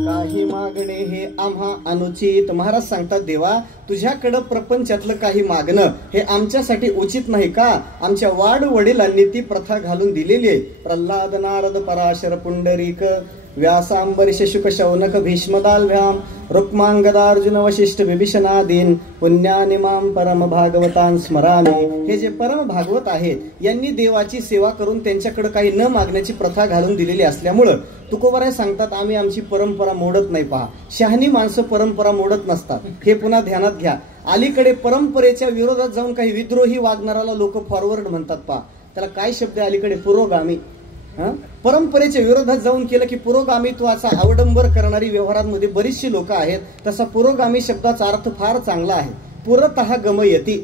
काही मागणे हे आम्हा अनुचित. महाराज सांगतात, देवा तुझ्याकडं प्रपंचातलं काही मागणं हे आमच्यासाठी उचित नाही का? आमच्या वाड वडिलांनी ती प्रथा घालून दिलेली आहे. प्रल्हाद नारद पराशर पुंडरीक व्यासांबरीश शुक शौनक भीष्मदालभ्याम रुक्मांगदार्जुन वशिष्ठ विभीषणादीन पुण्यानिमाम परम भागवतान स्मरामी. हे जे परम भागवत आहेत यांनी देवाची सेवा करून त्यांच्याकडे काही न मागण्याची प्रथा घालून दिलेली असल्यामुळं तुकोबराय सांगतात, आम्ही आमची परंपरा मोडत नाही. पहा, शहाणी माणसं परंपरा मोडत नसतात, हे पुन्हा ध्यानात घ्या. अलीकडे परंपरेच्या विरोधात जाऊन काही विद्रोही वागणाऱ्याला लोक फॉरवर्ड म्हणतात. पहा, त्याला काय शब्द आहे अलीकडे? पुरोगामी. परंपरेच्या विरोधात जाऊन केलं की पुरोगामित्वाचा अवडंबर करणारी व्यवहारांमध्ये बरीचशी लोक आहेत. तसा पुरोगामी शब्दाचा अर्थ फार चांगला आहे. पुरतः गमयती,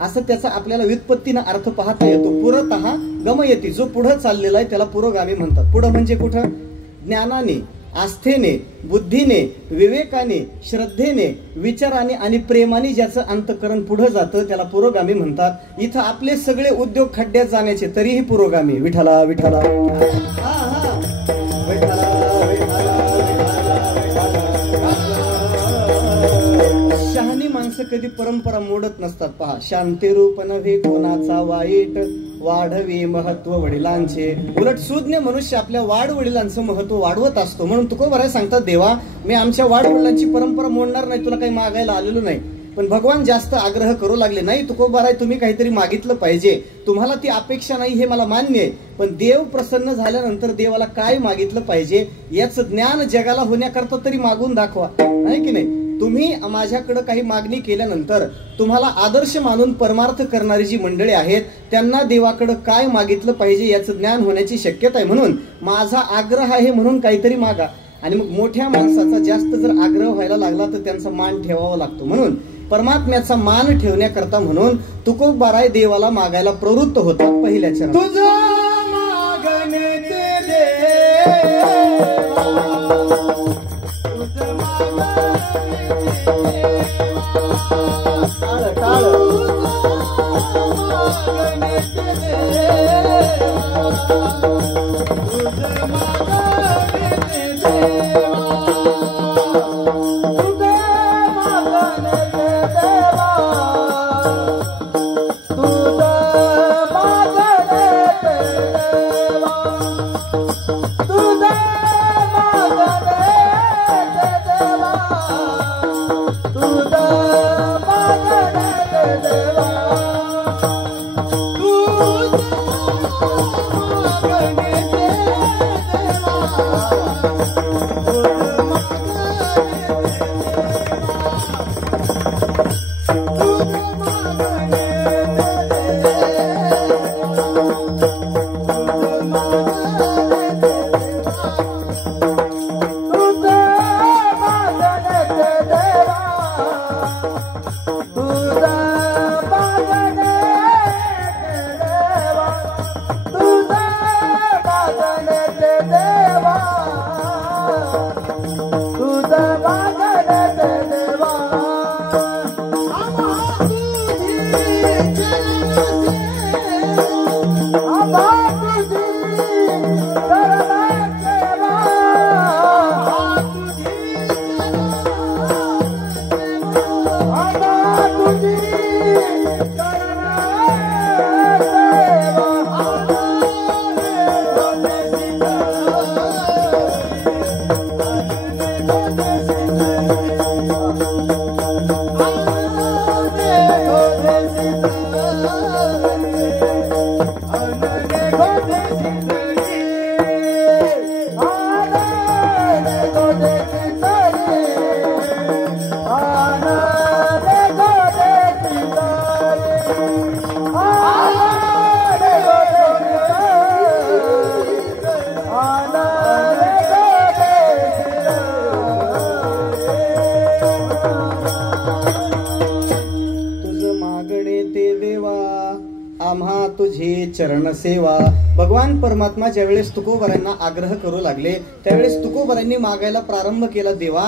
असं त्याचा आपल्याला व्युत्पत्तीनं अर्थ पाहता येतो. पुरतः गमयती, जो पुढं चाललेला आहे त्याला पुरोगामी म्हणतात. पुढं म्हणजे कुठं? ज्ञानाने, आस्थेने, बुद्धीने, विवेकाने, श्रद्धेने, विचाराने आणि प्रेमाने ज्याचं अंतःकरण पुढे जातं त्याला पुरोगामी म्हणतात. इथं आपले सगळे उद्योग खड्ड्यात जाण्याचे तरीही पुरोगामी. विठ्ठला विठ्ठला, शहाणी माणसं कधी परंपरा मोडत नसतात. पहा, शांती रूप नव्हे कोणाचा वाईट, वाढवे महत्व वडिलांचे. उलट सुज्ञ मनुष्य आपल्या वाढ वडिलांचं महत्व वाढवत असतो. म्हणून तुकोबाराय सांगतात, देवा मी आमच्या वाढ वडिलांची परंपरा मोडणार नाही, तुला काही मागायला आलेलो नाही. पण भगवान जास्त आग्रह करू लागले, नाही तुकोबाराय तुम्ही काहीतरी मागितलं पाहिजे, तुम्हाला ती अपेक्षा नाही हे मला मान्य आहे, पण देव प्रसन्न झाल्यानंतर देवाला काय मागितलं पाहिजे याचं ज्ञान जगाला होण्याकरता तरी मागून दाखवा, आहे की नाही. तुम्ही माझ्याकडे काही मागणी केल्यानंतर तुम्हाला आदर्श मानून परमार्थ करणारी जी मंडळी आहेत त्यांना देवाकडे काय मागितलं पाहिजे याचं ज्ञान होण्याची शक्यता आहे. म्हणून माझा आग्रह आहे म्हणून काहीतरी मागा. आणि मग मोठ्या माणसाचा जास्त जर आग्रह व्हायला लागला तर त्यांचा मान ठेवावा लागतो. म्हणून परमात्म्याचा मान ठेवण्याकरता म्हणून तुकोबाराय देवाला मागायला प्रवृत्त होतात. पहिल्या चरणात तुझं मागणे ते दे, तुझं चरण सेवा. भगवान परमात्मा ज्यावेळेस तुकोबारायांना आग्रह करू लागले त्यावेळेस तुकोबारायांनी मागायला प्रारंभ केला, देवा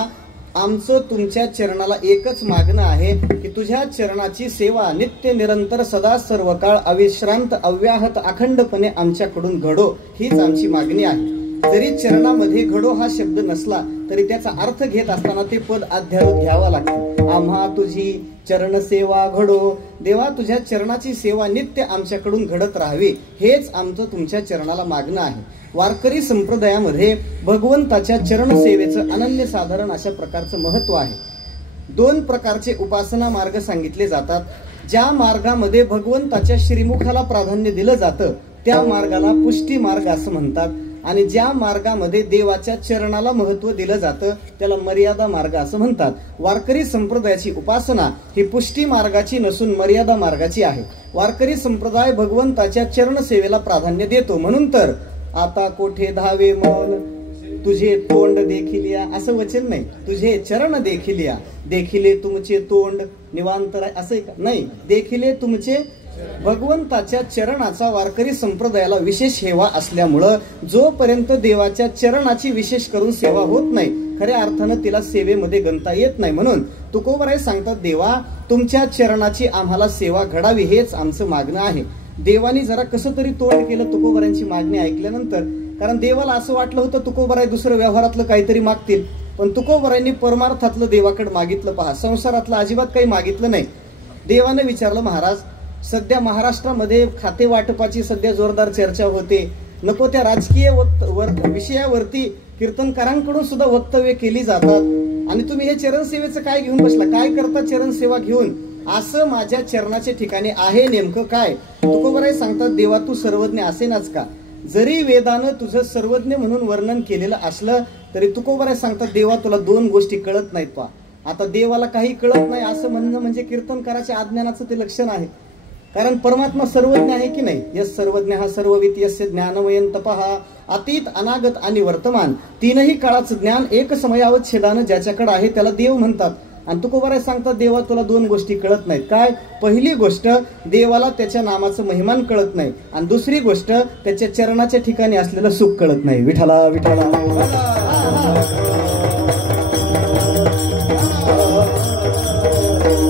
आमचं तुमच्या चरणाला एकच मागणं आहे की तुझ्या चरणाची सेवा नित्य निरंतर सदा सर्व काळ अविश्रांत अव्याहत अखंडपणे आमच्याकडून घडो, हीच आमची मागणी आहे. जरी चरणामध्ये घडो हा शब्द नसला तरी त्याचा अर्थ घेत असताना ते पद अध्यारोत घ्यावा लागतं. आम्हा तुझी चरण सेवा घडो, देवा तुझ्या चरणाची सेवा नित्य आमच्याकडून घडत राहावी, हेच आमचं तुमच्या चरणाला मागणं आहे. वारकरी संप्रदायामध्ये भगवंताच्या चरण सेवेचं अनन्यसाधारण अशा प्रकारचं महत्व आहे. दोन प्रकारचे उपासना मार्ग सांगितले जातात. ज्या मार्गामध्ये भगवंताच्या श्रीमुखाला प्राधान्य दिलं जातं त्या मार्गाला पुष्टी मार्ग असं म्हणतात, आणि ज्या मार्गामध्ये देवाच्या चरणाला महत्व दिलं जातं त्याला मर्यादा मार्ग असं म्हणतात. वारकरी संप्रदायाची उपासना ही पुष्टी मार्गाची नसून मर्यादा मार्गाची आहे. वारकरी संप्रदाय भगवंताच्या चरण सेवेला प्राधान्य देतो. म्हणून तर आता कोठे धावे मन तुझे तोंड देखिलिया असं वचन नाही, तुझे चरण देखिलिया, देखिले तुमचे तोंड निवांत असं नाही, देखिले तुमचे भगवंताच्या चरणाचा वारकरी संप्रदायाला विशेष हेवा असल्यामुळं जोपर्यंत देवाच्या चरणाची विशेष करून सेवा होत नाही खऱ्या अर्थानं तिला सेवेमध्ये गणता येत नाही. म्हणून तुकोबराय सांगतात, देवा तुमच्या चरणाची आम्हाला सेवा घडावी हेच आमचं मागणं आहे. देवानी जरा कसं तरी तोंड केलं तुकोबरायांची मागणी ऐकल्यानंतर, कारण देवाला असं वाटलं होतं तुकोबराय दुसरं व्यवहारातलं काहीतरी मागतील, पण तुकोबरायांनी परमार्थातलं देवाकडे मागितलं. पहा, संसारातलं अजिबात काही मागितलं नाही. देवाने विचारलं, महाराज सध्या महाराष्ट्रामध्ये खाते वाटपाची सध्या जोरदार चर्चा होते, नको त्या राजकीय विषयावरती कीर्तनकारांकडून सुद्धा वक्तव्य केली जातात आणि तुम्ही हे चरण सेवेचं काय घेऊन बसला, काय करता चरण सेवा घेऊन, असं माझ्या चरणाच्या ठिकाणी आहे नेमकं काय? तुकोबराय सांगतात, देवा तू सर्वज्ञ असेनाच का? जरी वेदानं तुझं सर्वज्ञ म्हणून वर्णन केलेलं असलं तरी तुकोबराय सांगतात, देवा तुला दोन गोष्टी कळत नाहीत. पहा, आता देवाला काही कळत नाही असं म्हणणं म्हणजे कीर्तनकाराच्या अज्ञानाचं ते लक्षण आहे. कारण परमात्मा सर्वज्ञ आहे की नाही? यस सर्वज्ञ हा सर्ववित यस्य ज्ञानमयं तपः, अतीत अनागत आणि वर्तमान तीनही काळाचं ज्ञान एक समयावच्छेदानं ज्याच्याकडे आहे त्याला देव म्हणतात. आणि तुकोबराय सांगतात, देवा तुला दोन गोष्टी कळत नाहीत. काय? पहिली गोष्ट, देवाला त्याच्या नामाचं महिमान कळत नाही, आणि दुसरी गोष्ट त्याच्या चरणाच्या ठिकाणी असलेलं सुख कळत नाही. विठ्ठला विठ्ठला.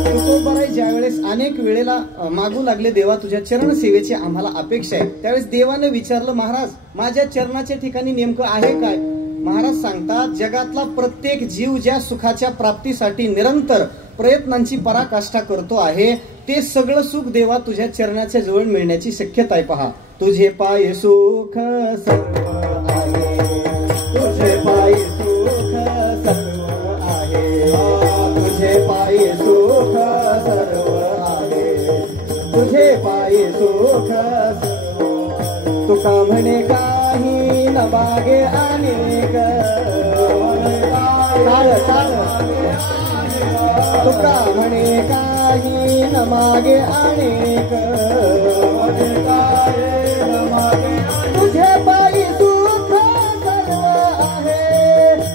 तुकोबराय ज्यावेळेस अनेक वेळेला मागू लागले, देवा तुझ्या चरण सेवेची आम्हाला अपेक्षा आहे, त्यावेळेस देवाने विचारलं, महाराज माझ्या चरणाच्या ठिकाणी नेमकं आहे काय? महाराज सांगतात, जगातला प्रत्येक जीव ज्या सुखाच्या प्राप्तीसाठी निरंतर प्रयत्नांची पराकाष्ठा करतो आहे ते सगळं सुख देवा तुझ्या चरणाच्या जवळ मिळण्याची शक्यता आहे. पहा, तुझे पाय सुख सर्व आहे, तुझे पाय सुख सर्व आहे, तुझे पाय सुख सर्व आहे, तुझे पाय सुख सर्व. तुका म्हणे काही न बागे अनेक, तुका म्हणे काही न मागे अनेक, तुझे पायी सुख सर्व आहे,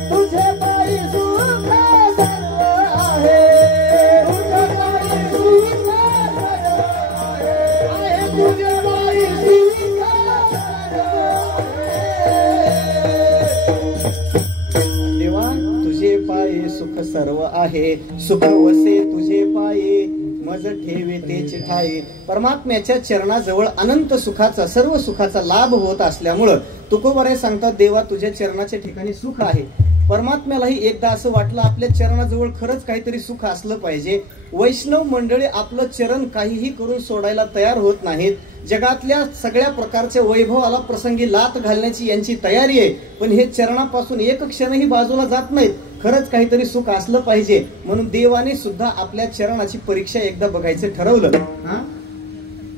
तुझे पायी सुख सर्व आहे, तुझे पायी सुख सर्व आहे, तुझे पायी सुख देवा तुझे पाये सुख सर्व आहे, सुख वसे तुझे पाये, मज ठेवे तेच ठाये. परमात्म्याच्या चरणाजवळ अनंत सुखाचा सर्व सुखाचा लाभ होत असल्यामुळं तुकोबराय सांगतात, देवा तुझ्या चरणाच्या ठिकाणी सुख आहे. परमात्म्यालाही एकदा असं वाटलं आपल्या चरणाजवळ खरंच काहीतरी सुख असलं पाहिजे. वैष्णव मंडळी आपलं चरण काहीही करून सोडायला तयार होत नाहीत. जगातल्या सगळ्या प्रकारच्या वैभवाला प्रसंगी लात घालण्याची यांची तयारी आहे, पण हे चरणापासून एक क्षणही बाजूला जात नाहीत. खरंच काहीतरी सुख असलं पाहिजे म्हणून देवाने सुद्धा आपल्या चरणाची परीक्षा एकदा बघायचं ठरवलं.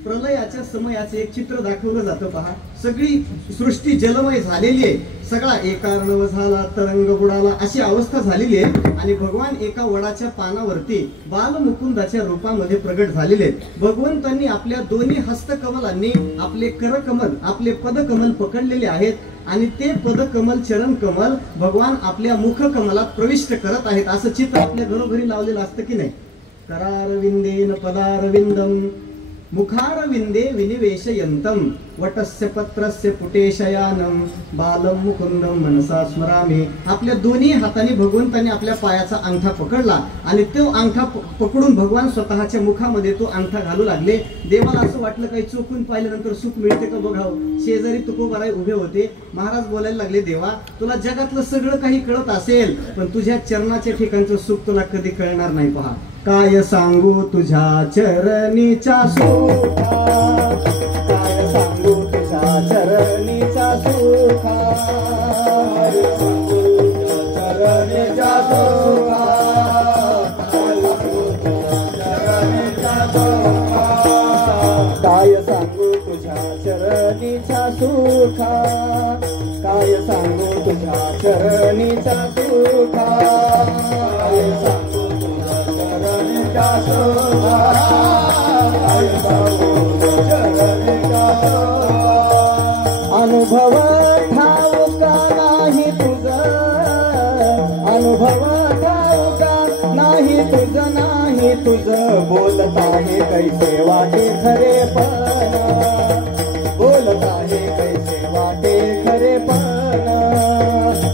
प्रलयाच्या समयाचं एक चित्र दाखवलं जातं. पहा, सगळी सृष्टी जलमय झालेली आहे, सगळा एकार्णव झाला, तरंग बुडाला अशी अवस्था झालेली आहे आणि भगवान एका वडाच्या पानावरती बालमुकुंदाच्या रूपामध्ये प्रगट झालेले आहेत. भगवंतांनी आपल्या दोन्ही हस्तकमलांनी आपले करकमल आपले पदकमल पकडलेले आहेत आणि ते पदकमल चरण कमल भगवान आपल्या मुखकमलात प्रविष्ट करत आहेत. असं चित्र आपल्या घरोघरी लावलेलं असतं की नाही? करारविंदेन पदारविंदम मुखारविंदे विनिवेशयंतम वटस्य पत्रस्य पुटेशयानम बालम मुकुंदम मनसा स्मरामी. आपल्या दोन्ही हाताने भगवंतांनी आपल्या पायाचा अंगठा पकडला आणि तो अंगठा पकडून भगवान स्वतःच्या मुखामध्ये तो अंगठा घालू लागले. देवाला असं वाटलं काही चोखून पाहिल्यानंतर सुख मिळते का बघावं. शेजारी तुकोबराय उभे होते. महाराज बोलायला लागले, देवा तुला जगातलं सगळं काही कळत असेल पण तुझ्या चरणाच्या ठिकाणचं सुख तुला कधी कळणार नाही. पहा, काय सांगू तुझ्या चरणीचा सुखा, काय सांगू तुझ्या चरणीचा सुखा, काय सांगू तुझ्या चरणीचा सुखा, काय सांगू तुझ्या चरणीचा सुखा, काय सांगू तुझ्या चरणीचा सुखा, काय सांगू अनुभव ठाऊका नाही तुझा अनुभव ठाऊका नाही तुझं नाही तुझं बोलत आहे कैसे वाटे खरेपण बोलत आहे कैसे वाटे खरेपण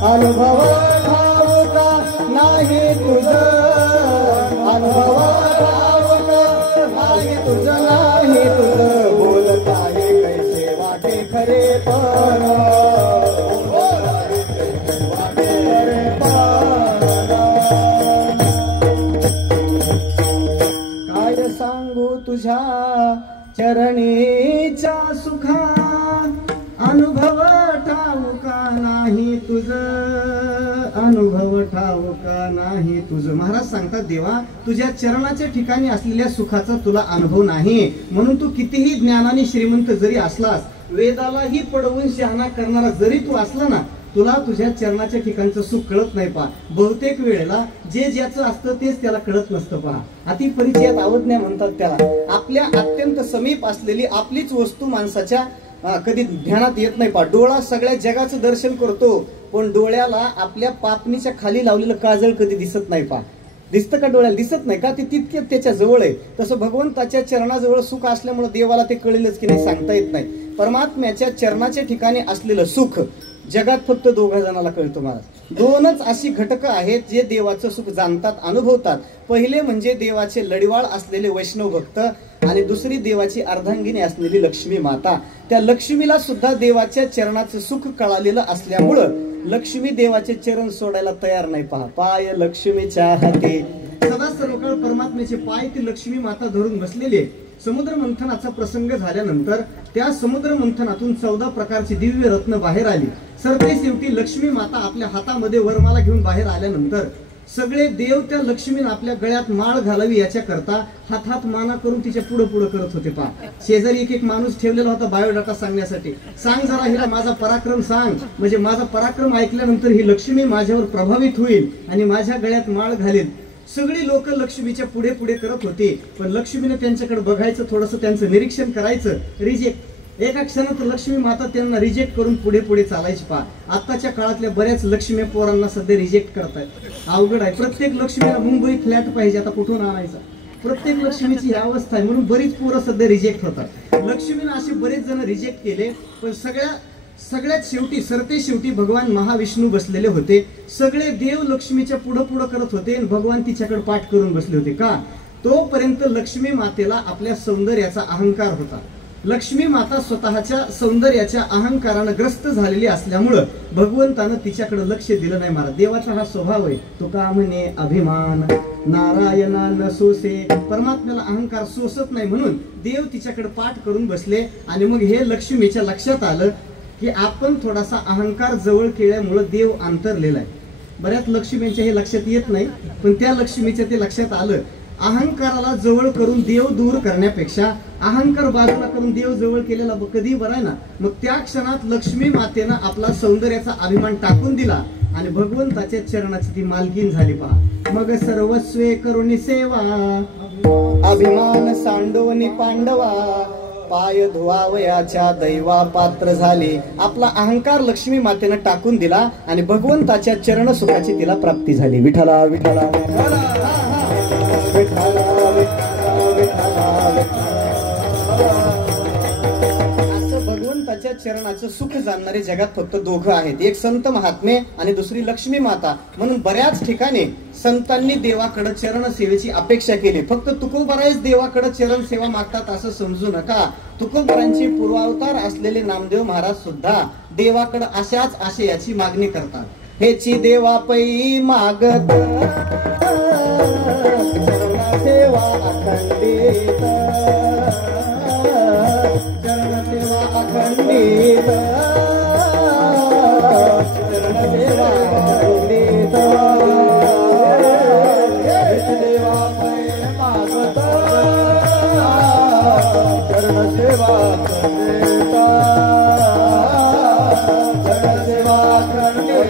अनुभव ठाऊका नाही तुझं अनुभव ठाऊका नाही तुझं नाही तुझं बोलत आहे कैसे वाटे खरेपण तुझ्या चरणीच्या सुखा अनुभव ठाऊका नाही तुझं अनुभव ठाऊका नाही तुझं. महाराज सांगतात देवा तुझ्या चरणाच्या ठिकाणी असलेल्या सुखाचा तुला अनुभव नाही म्हणून तू कितीही ज्ञानाने श्रीमंत जरी असलास वेदालाही पडवून शहाणा करणारा जरी तू असला ना तुला तुझ्या चरणाच्या ठिकाणचं सुख कळत नाही पहा. बहुतेक वेळेला जे ज्याचं असतं तेच त्याला कळत नसतं पहा. अति परिचयात अवज्ञा म्हणतात त्याला. आपल्या अत्यंत समीप असलेली आपलीच वस्तू माणसाच्या कधी ध्यानात येत नाही पहा. डोळा सगळ्या जगाचं दर्शन करतो पण डोळ्याला आपल्या पापणीच्या खाली लावलेलं काजळ कधी दिसत नाही पहा. दिसतं का डोळ्याला? दिसत नाही का? ते तितकेच त्याच्या जवळ आहे. तसं भगवंताच्या चरणाजवळ सुख असल्यामुळे देवाला ते कळेलच की नाही सांगता येत नाही. परमात्म्याच्या चरणाच्या ठिकाणी असलेलं सुख जगात फक्त दोघा जणाला कळतो महाराज. दोनच अशी घटक आहेत जे देवाचं सुख जाणतात अनुभवतात. पहिले म्हणजे देवाचे लढीवाळ असलेले वैष्णव भक्त आणि दुसरी देवाची अर्धांगिनी असलेली लक्ष्मी माता. त्या लक्ष्मीला सुद्धा देवाच्या चरणाचं सुख कळालेलं असल्यामुळं लक्ष्मी देवाचे चरण सोडायला तयार नाही पहा. पाय लक्ष्मीच्या हाती सदा सर्वकाळ परमात्म्याचे पाय ती लक्ष्मी माता धरून बसलेली आहे. समुद्र मंथनाचा प्रसंग झाल्यानंतर त्या समुद्र मंथनातून 14 प्रकारची दिव्य रत्न बाहेर आली. सरते शेवटी लक्ष्मी माता आपल्या हातामध्ये वरमाला घेऊन बाहेर आल्यानंतर सगळे देव त्या लक्ष्मीने आपल्या गळ्यात माळ घालावी याच्या करता हात माना करून तिच्या पुढे पुढे करत होते पहा. शेजारी एक माणूस ठेवलेला होता बायोडाटा सांगण्यासाठी. सांग जरा हिला माझा पराक्रम सांग म्हणजे माझा पराक्रम ऐकल्यानंतर ही लक्ष्मी माझ्यावर प्रभावित होईल आणि माझ्या गळ्यात माळ घालेल. सगळी लोक लक्ष्मीच्या पुढे पुढे करत होते पण लक्ष्मीने त्यांच्याकडे बघायचं थोडंसं त्यांचं निरीक्षण करायचं. रिजेक्ट एका क्षणात लक्ष्मी माता त्यांना रिजेक्ट करून पुढे पुढे चालायची पहा. आताच्या काळातल्या बऱ्याच लक्ष्मी पोरांना सध्या रिजेक्ट करतायत. अवघड आहे. प्रत्येक लक्ष्मीला मुंबई फ्लॅट पाहिजे आता कुठून आणायचा. प्रत्येक लक्ष्मीची ही अवस्था आहे म्हणून बरीच पोरं सध्या रिजेक्ट होतात. लक्ष्मीने असे बरेच जण रिजेक्ट केले पण सगळ्यात शेवटी सरते शेवटी भगवान महाविष्णू बसलेले होते. सगळे देव लक्ष्मीच्या पुढे पुढे करत होते आणि भगवान तिच्याकडे पाठ करून बसले होते. का? तोपर्यंत लक्ष्मी मातेला आपल्या सौंदर्याचा अहंकार होता. लक्ष्मी माता स्वतःच्या सौंदर्याच्या अहंकारानं ग्रस्त झालेली असल्यामुळं भगवंतानं तिच्याकडे लक्ष दिलं नाही. महाराज देवाचा हा स्वभाव आहे. तो का म्हणे अभिमान नारायणा न सोसे. परमात्म्याला अहंकार सोसत नाही म्हणून देव तिच्याकडे पाठ करून बसले आणि मग हे लक्ष्मीच्या लक्षात आलं की आपण थोडासा अहंकार जवळ केल्यामुळे देव अंतरलेला आहे. बऱ्याच लक्ष्मींच्या हे लक्षात येत नाही पण त्या लक्ष्मीच्या ते लक्षात आलं. अहंकाराला जवळ करून देव दूर करण्यापेक्षा अहंकार बाजूला करून देव जवळ केलेला कधी बरं आहे ना. मग त्या क्षणात लक्ष्मी मातेनं आपला सौंदर्याचा अभिमान टाकून दिला आणि भगवंताच्या चरणाची ती मालकीन झाली पहा. मग सर्वस्वे करुणी सेवा अभिमान सांडवनी पांडवा पाय धुवावयाच्या दैवा पात्र झाले. आपला अहंकार लक्ष्मी मातेनं टाकून दिला आणि भगवंताच्या चरण सुखाची तिला प्राप्ती झाली. विठ्ठला विठ्ठला असं भगवंताच्या चरणाचं सुख जाणणारे जगात फक्त दोघं आहेत. एक संत महात्मे आणि दुसरी लक्ष्मी माता. म्हणून बऱ्याच ठिकाणी संतांनी देवाकडे चरण सेवेची अपेक्षा केली. फक्त तुकोबारायच देवाकडे चरण सेवा मागतात असं समजू नका. तुकोबारांची पूर्वावतार असलेले नामदेव महाराज सुद्धा देवाकडे अशाच आशयाची मागणी करतात. हेची देवा पै मागत सेवा अखंडित चरण सेवा अखंडित चरण सेवा अखंडित देवा पै मागत चरण सेवा अखंडित चरण सेवा अखंडित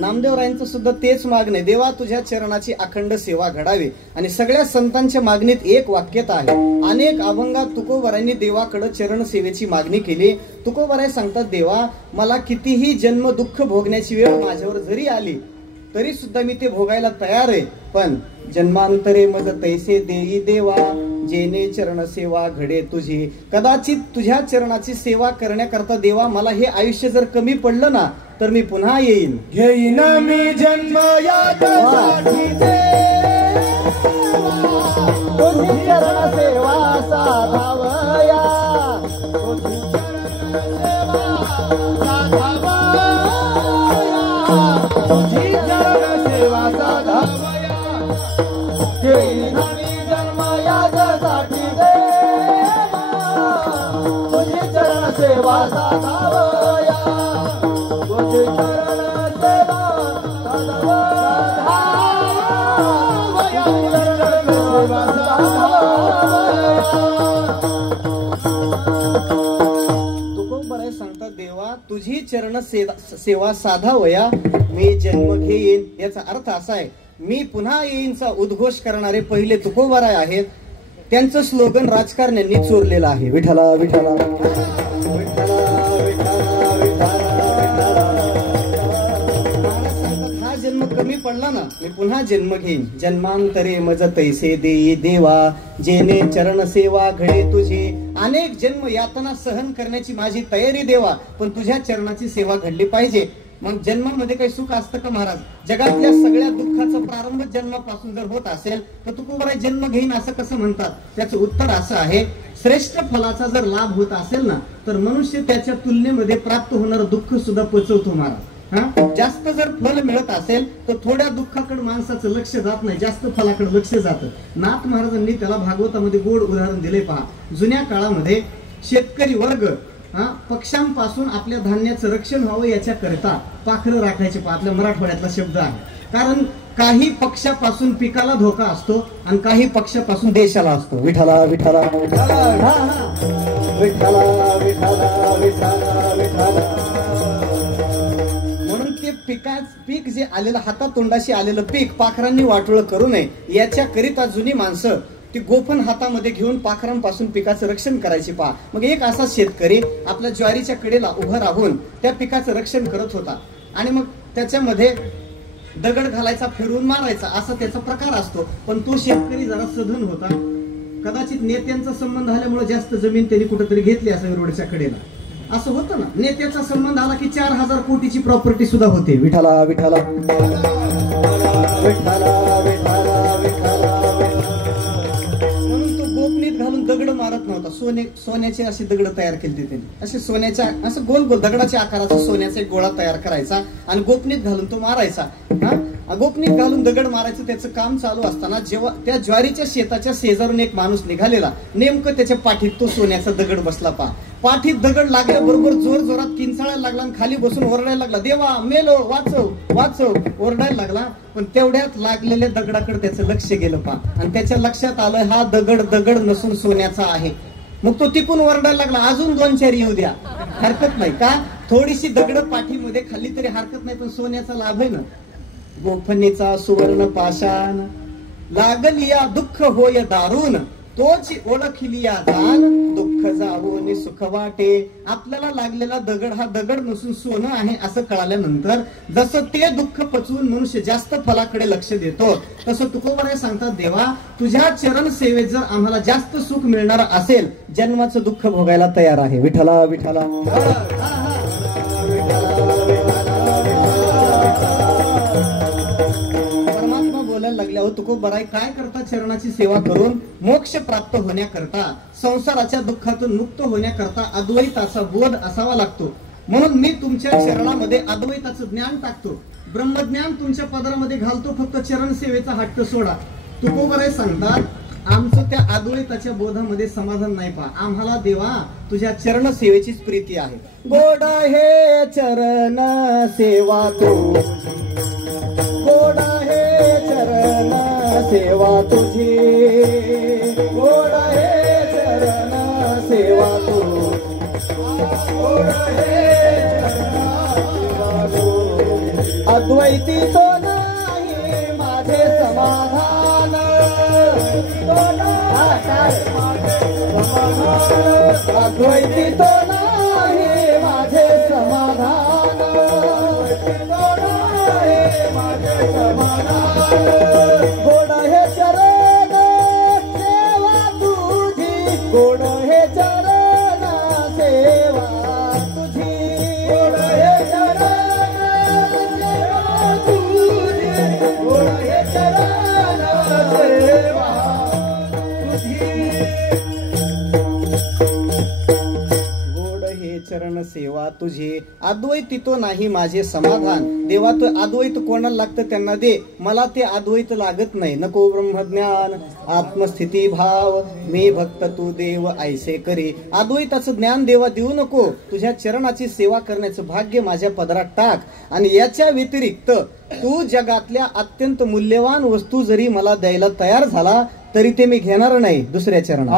नामदेवरायांचं सुद्धा तेच मागणे, देवा तुझ्या चरणाची अखंड सेवा घडावी. आणि सगळ्या संतांच्या मागणीत एक वाक्यता आहे. अनेक अभंगात तुकोबारायांनी देवाकडे चरण सेवेची मागणी केली. तुकोबाराय सांगतात, देवा मला कितीही जन्म दुःख भोगण्याची वेळ माझ्यावर जरी आली तरी सुद्धा मी ते भोगायला तयार आहे, पण जन्मांतरे मज तैसे देई देवा, जेने चरण सेवा घडे तुझी. कदाचित तुझ्या चरणाची सेवा करण्याकरता देवा मला हे आयुष्य जर कमी पडलं ना तर मी पुन्हा येईन. घेईन मी जन्म याच्यासाठी तुझी चरण सेवा साधावया, तुझी चरण सेवा साधावया, घेईन मी जन्म याच्यासाठी तुझी चरण सेवा साधावया, तुझी चरण सेवा साधावया, चरण सेवा साधावया. तुकोबाराय सांगतात, देवा तुझी चरण सेवा साधावया, मी जन्म घेईन. याचा अर्थ असा आहे, मी पुन्हा येईनचा उद्घोष करणारे पहिले तुकोबाराय आहेत. त्यांचं स्लोगन राजकारण्यांनी चोरलेलं आहे, विठ्ठला विठ्ठला हा जन्म कमी पडला ना मी पुन्हा जन्म घेईन. जन्मांतरे मज तैसे देई देवा, जेने चरण सेवा घडे तुझी. अनेक जन्म यातना सहन करण्याची माझी तयारी देवा, पण तुझ्या चरणाची सेवा घडली पाहिजे. मग जन्मामध्ये काही सुख असतं का महाराज? जगातल्या सगळ्या दुःखाचा प्रारंभ जन्मापासून जर होत असेल तर तुकोबाराय जन्म घेईन असं कसं म्हणतात? त्याचं उत्तर असं आहे, श्रेष्ठ फलाचा जर लाभ होत असेल ना तर मनुष्य त्याच्या तुलनेमध्ये प्राप्त होणारं दुःख सुद्धा पचवतो महाराज. जास्त जर फल मिळत असेल तर थोड्या दुःखाकडे माणसाचं लक्ष जात नाही, जास्त फलाकडे लक्ष जातं. नाथ महाराजांनी त्याला भागवतामध्ये गोड उदाहरण दिले पहा. जुन्या काळामध्ये शेतकरी वर्ग पक्ष्यांपासून आपल्या धान्याचं रक्षण व्हावं याच्याकरिता पाखरं राखायचे. आपल्या मराठवाड्यातला शब्द आहे. कारण काही पक्षापासून पिकाला धोका असतो आणि काही पक्षापासून देशाला असतो. विठ्ठला विठ्ठला विठ्ठला विठ्ठला विठ्ठला विठ्ठला विठ्ठला. म्हणून ते पीक जे आलेलं हातातोंडाशी आलेलं पीक पाखरांनी वाटोळं करू नये याच्याकरिता जुनी माणसं ती गोफण हातामध्ये घेऊन पाखरांपासून पिकाचं रक्षण करायची पहा. मग एक असा शेतकरी आपल्या ज्वारीच्या कडेला उभा राहून त्या पिकाचं रक्षण करत होता आणि मग त्याच्यामध्ये दगड घालायचा, फिरवून मारायचा, असा त्याचा प्रकार असतो. पण तो शेतकरी जरा सधन होता. कदाचित नेत्यांचा संबंध आल्यामुळे जास्त जमीन त्यांनी कुठेतरी घेतली असावी रोडच्या कडेला. असं होतं ना, नेत्याचा संबंध आला की 4000 कोटीची प्रॉपर्टी सुद्धा होते. विठ्ठला विठ्ठला विठ्ठला विठ्ठला विठ्ठला. गोपनीत घालून दगड मारत नव्हता. सोन्याचे असे दगड तयार केले त्यांनी. असे सोन्याच्या असं गोल गोल दगडाच्या आकाराचा सोन्याचा एक गोळा तयार करायचा आणि गोपनीत घालून तो मारायचा. गोपनीत घालून दगड मारायचं त्याचं काम चालू असताना जेव्हा त्या ज्वारीच्या शेताच्या शेजारून एक माणूस निघालेला, नेमकं त्याच्या पाठीत तो सोन्याचा दगड बसला पहा. पाठीत दगड लागल्याबरोबर जोर जोरात किंचाळायला लागला आणि खाली बसून ओरडायला लागला, देवा मेलो, वाचव वाचव, ओरडायला लागला. पण तेवढ्यात लागलेल्या दगडाकडे त्याचं लक्ष गेलं पहा आणि त्याच्या लक्षात आलं हा दगड नसून सोन्याचा आहे. मग तो तिकून ओरडायला लागला, अजून 2-4 येऊ द्या, हरकत नाही. का? थोडीशी दगड पाठीमध्ये खाली तरी हरकत नाही, पण सोन्याचा लाभ आहे ना. गोफणीचा सुवर्ण पाषाण लागलिया दुःख होय दारुण, तोच ओळखलिया दान, दुःख जावोनी सुख वाटे. आपल्याला लागलेला दगड हा दगड नसून सोनं आहे असं कळाल्यानंतर जसं ते दुःख पचवून मनुष्य जास्त फलाकडे लक्ष देतो, तसं तुकोबाराय सांगतात, देवा तुझ्या चरण सेवेत जर आम्हाला जास्त सुख मिळणार असेल, जन्माचं दुःख भोगायला तयार आहे. विठ्ठला विठ्ठला. लागल्या हो तुकोबाराय, काय करता चरणाची सेवा करून? मोक्ष प्राप्त होण्याकरता, संसाराच्या दुःखातून मुक्त होण्याकरता अद्वैताचा बोध असावा लागतो. म्हणून मी तुमच्या चरणामध्ये अद्वैताचं ज्ञान टाकतो, ब्रह्मज्ञान तुमच्या पदरामध्ये घालतो. फक्त चरण सेवेचा हट्ट सोडा. तुकोबाराय सांगतात, आमचं त्या अद्वैताच्या बोधामध्ये समाधान नाही पहा. आम्हाला देवा तुझ्या चरण सेवेचीच प्रीती आहे. गोड हे चरण सेवा तू, गोड हे चरण सेवा तुझी, गोड हे चरण सेवा तू, गोड हे चरण सेवा तू. अद्वैती सोना अद्वैती तो नाही माझे समाधान, गोड हे चरण सेवा तुझी, गोड हे चरण सेवा तुझी, गोड हे चरण सेवा तुझी, गोड हे चरण सेवा तुझी, गोड हे चरण सेवा तुझी. अद्वैती तो नाही माझे समाधान. देवा तो अद्वैत कोणाला लागतं त्यांना दे, मला ते अद्वैत लागत नाही. नको ब्रह्मज्ञान आत्मस्थिती भाव, मी भक्त तू देव ऐसे करी. अद्वैताचं ज्ञान देवा देऊ नको, तुझ्या चरणाची सेवा करण्याचं भाग्य माझ्या पदरात टाक. आणि याच्या व्यतिरिक्त तू जगातल्या अत्यंत मूल्यवान वस्तू जरी मला द्यायला तयार झाला तरी ते मी घेणार नाही दुसऱ्या चरणात.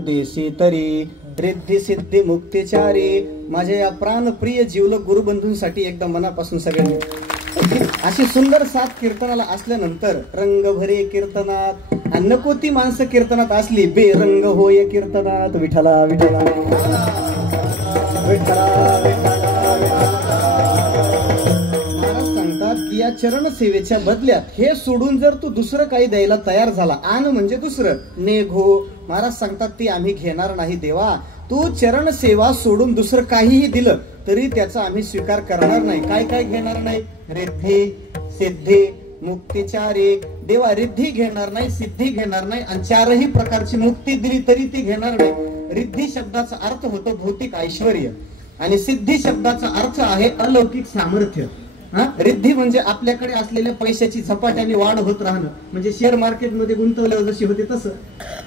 देशी तरी रिद्धी सिद्धी मुक्तिचारी. माझ्या या प्राणप्रिय जीवलक गुरुबंधूंसाठी एकदा मनापासून सगळ्यांनी अशी सुंदर साथ कीर्तनाला असल्यानंतर रंग भरे कीर्तनात, नको ती माणसं कीर्तनात असली बेरंग होय कीर्तनात. विठ्ठला विठ्ठला विठ्ठला सांगतात की या चरण सेवेच्या बदल्यात हे सोडून जर तू दुसरं काही द्यायला तयार झाला, आण म्हणजे दुसरं, नेघो. महाराज सांगतात ती आम्ही घेणार नाही देवा. तू चरण सेवा सोडून दुसरं काहीही दिलं तरी त्याचा आम्ही स्वीकार करणार नाही. काय काय घेणार नाही? रिद्धी सिद्धी मुक्तिचारी. देवा रिद्धी घेणार नाही, सिद्धी घेणार नाही, आणि चारही प्रकारची मुक्ती दिली तरी ती घेणार नाही. रिद्धी शब्दाचा अर्थ होतो भौतिक ऐश्वर्य, आणि सिद्धी शब्दाचा अर्थ आहे अलौकिक सामर्थ्य. रिद्धी म्हणजे आपल्याकडे असलेल्या पैशाची झपाट्याने वाढ होत राहणं, म्हणजे शेअर मार्केटमध्ये गुंतवल्यावर जशी होते तसं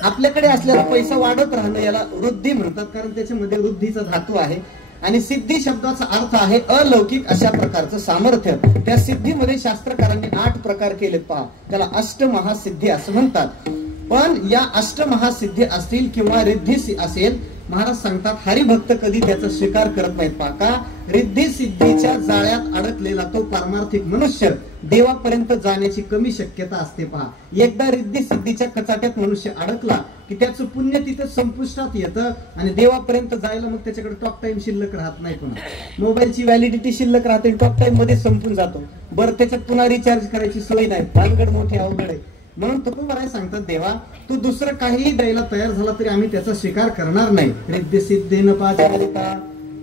आपल्याकडे असलेला पैसा वाढत राहणं, याला वृद्धी म्हणतात, कारण त्याच्यामध्ये वृद्धीचा धातू आहे. आणि सिद्धी शब्दाचा अर्थ आहे अलौकिक अशा प्रकारचं सामर्थ्य. त्या सिद्धीमध्ये शास्त्रकारांनी 8 प्रकार केलेत पहा, त्याला अष्टमहासिद्धी असं म्हणतात. पण या अष्टमहासिद्धी असतील किंवा रिद्धी असेल, महाराज सांगतात हरिभक्त कधी त्याचा स्वीकार करत नाहीत. पहा का, रिद्धी सिद्धीच्या जाळ्यात अडकलेला तो पारमार्थिक मनुष्य देवापर्यंत जाण्याची कमी शक्यता असते. पहा, एकदा रिद्धी सिद्धीच्या कचाट्यात मनुष्य अडकला की त्याचं पुण्य तिथं संपुष्टात येतं आणि देवापर्यंत जायला मग त्याच्याकडे टॉक टाइम शिल्लक राहत नाही. पुन्हा मोबाईलची व्हॅलिडिटी शिल्लक राहते, टॉक टाइम मध्ये संपून जातो. बरं, त्याच्यात पुन्हा रिचार्ज करायची सोय नाही. भानगड मोठी अवघड आहे. म्हणून तुकोबाराय सांगतात, देवा तू दुसरं काहीही द्यायला तयार झाला तरी आम्ही त्याचा स्वीकार करणार नाही. रिद्धी सिद्धीन पाचारिता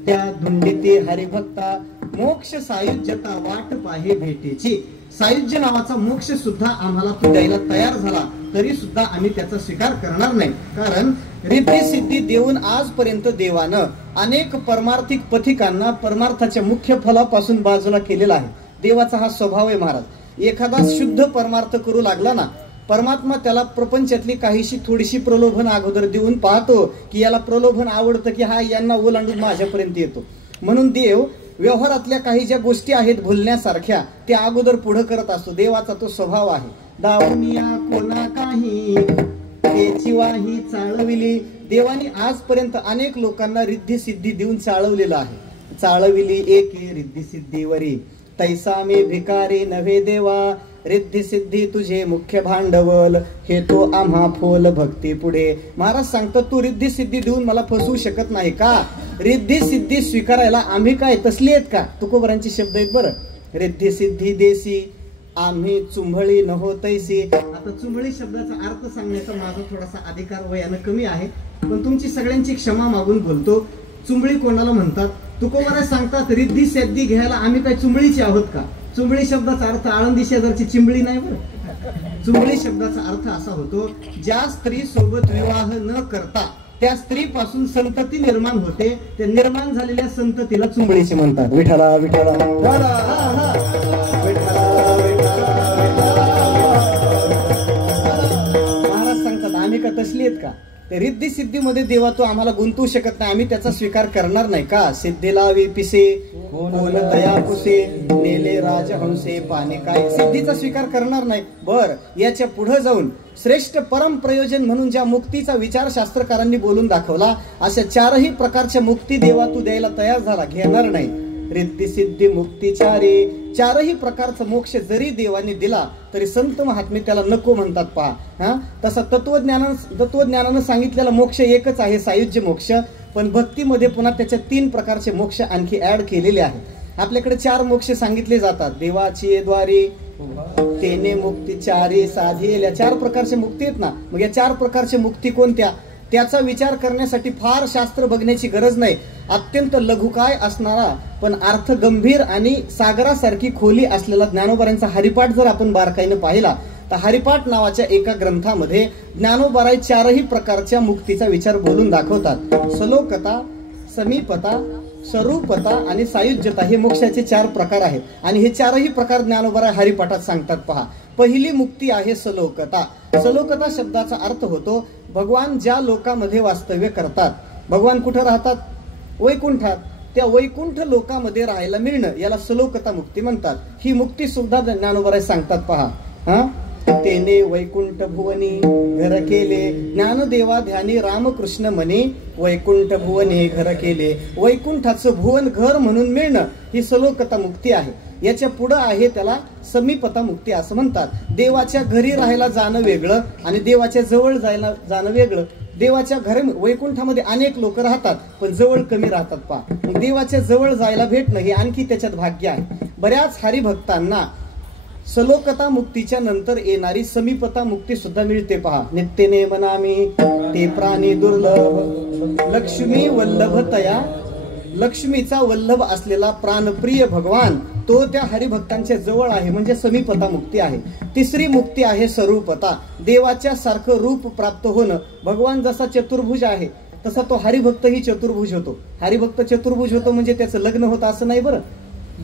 त्या धुंडीती हरिभक्ता मोक्ष सायुज्यता वाट पाहे भेटेची. सायुज्य नावाचा मोक्ष सुद्धा आम्हाला तू द्यायला तयार झाला तरी सुद्धा आम्ही त्याचा स्वीकार करणार नाही. कारण रिद्धी सिद्धी देऊन आजपर्यंत देवानं अनेक परमार्थिक पथिकांना परमार्थाच्या मुख्य फलापासून बाजूला केलेला आहे. देवाचा हा स्वभाव आहे महाराज. एखादा शुद्ध परमार्थ करू लागला ना, परमात्मा त्याला प्रपंचातली काहीशी थोडीशी प्रलोभन अगोदर देऊन पाहतो की याला प्रलोभन आवडतं की हा यांना ओलांडून माझ्यापर्यंत येतो. म्हणून देव व्यवहारातल्या काही ज्या गोष्टी आहेत भुलण्यासारख्या त्या अगोदर पुढे करत असतो. देवाचा तो स्वभाव आहे. दावनिया कोणा काही त्याची वाही चाळविली. देवाने आजपर्यंत अनेक लोकांना रिद्धी सिद्धी देऊन चाळवलेलं आहे. चाळविली एके रिद्धी सिद्धीवरी तैसा मी भिकारी नव्हे देवा. रिद्धी सिद्धी तुझे मुख्य भांडवल हे तो आम्हा फोल भक्ती पुढे. महाराज सांगतात तू रिद्धी सिद्धी देऊन मला फसवू शकत नाही का? रिद्धी सिद्धी स्वीकारायला आम्ही काय तसली आहेत का? तुकोबरांचे शब्द आहेत बरं. रिद्धी सिद्धी देसी आम्ही चुंबळी न होतैसी. आता चुंबळी शब्दाचा अर्थ सांगण्याचा माझा थोडासा अधिकार वयानं कमी आहे, पण तुमची सगळ्यांची क्षमा मागून बोलतो. चुंबळी कोणाला म्हणतात? तुकोबरा सांगतात रिद्धी सिद्धी घ्यायला आम्ही काय चुंबळीचे आहोत का? चुंबळी शब्दाचा अर्थ आळंदी शेजारची चिंबळी नाही बरं. चुंबळी शब्दाचा अर्थ असा होतो ज्या स्त्री सोबत विवाह न करता त्या स्त्रीपासून संतती निर्माण होते, त्या निर्माण झालेल्या संततीला चुंबळीचे म्हणतात. विठ्ठला विठ्ठला महाराज सांगतात आम्ही का तसली आहेत का? ते रिद्धी सिद्धीमध्ये देवा तो आम्हाला गुंतवू शकत नाही, आम्ही त्याचा स्वीकार करणार नाही का? सिद्धीला पिसे कोण दया पुसे नेले राजहंसे पाने काय. सिद्धीचा स्वीकार करणार नाही. बर, याच्या पुढे जाऊन श्रेष्ठ परम प्रयोजन म्हणून ज्या मुक्तीचा विचार शास्त्रकारांनी बोलून दाखवला अशा चारही प्रकारच्या मुक्ती देवा तू द्यायला तयार झाला, घेणार नाही. रिद्धी सिद्धी मुक्तीचारी चारही प्रकारचा मोक्ष जरी देवाने दिला तरी संत महात्मे त्याला नको म्हणतात. पहा तसा तत्वज्ञानानं सांगितलेला मोक्ष एकच आहे, सायुज्य मोक्ष. पण भक्तीमध्ये पुन्हा त्याच्या 3 प्रकारचे मोक्ष आणखी ऍड केलेले आहेत. आपल्याकडे 4 मोक्ष सांगितले जातात. देवाची द्वारी तेने मुक्ती चारी साधेल्या 4 प्रकारचे मुक्ती आहेत ना. मग या 4 प्रकारचे मुक्ती कोणत्या त्याचा विचार करण्यासाठी फार शास्त्र बघण्याची गरज नाही. अत्यंत लघुकाय असणारा पण अर्थ गंभीर आणि सागरासारखी खोली असलेला ज्ञानोबारांचा हरिपाठ जर आपण बारकाईने पाहिला तर हरिपाठ नावाच्या एका ग्रंथामध्ये ज्ञानोबाराय 4ही प्रकारच्या मुक्तीचा विचार बोलून दाखवतात. सलोकता, समीपता, स्वरूपता आणि सायुज्यता हे मोक्षाचे 4 प्रकार आहेत आणि हे 4ही प्रकार ज्ञानोबाराय हरिपाठात सांगतात. पहा, पहिली मुक्ती आहे सलोकता. सलोकता शब्दाचा अर्थ होतो भगवान ज्या लोकांमध्ये वास्तव्य करतात. भगवान कुठे राहतात? वैकुंठात. त्या वैकुंठ लोकांमध्ये राहायला मिळणं याला सलोकता मुक्ती म्हणतात. ही मुक्ती सुद्धा ज्ञानोबाराय सांगतात. पहा, तेने वैकुंठ भुवनी घर केले ज्ञानदेवा ध्यानी रामकृष्ण म्हणे वैकुंठ भुवनी घर केले. वैकुंठाचं भुवन घर म्हणून मिळणं ही सलोकता मुक्ती आहे. याच्या पुढे आहे त्याला समीपता मुक्ती असं म्हणतात. देवाच्या घरी राहायला जाणं वेगळं आणि देवाच्या जवळ जायला जाणं वेगळं. देवाच्या घरी वैकुंठामध्ये अनेक लोक राहतात पण जवळ कमी राहतात. पहा, देवाच्या जवळ जायला भेटणं हे आणखी त्याच्यात भाग्य आहे. बऱ्याच हरिभक्तांना सलोकता मुक्तीच्या नंतर येणारी समीपता मुक्ती सुद्धा मिळते. पहा, नित्यने मनामी ते प्राणी दुर्लभ लक्ष्मी वल्लभतया. लक्ष्मीचा वल्लभ असलेला प्राणप्रिय भगवान तो त्या हरिभक्तांच्या जवळ आहे म्हणजे समीपता मुक्ती आहे. तिसरी मुक्ती आहे स्वरूपता. देवाच्या सारखं रूप प्राप्त होणं. भगवान जसा चतुर्भुज आहे तसा तो हरिभक्तही चतुर्भुज होतो. हरिभक्त चतुर्भुज होतो म्हणजे त्याचं लग्न होतं असं नाही बरं.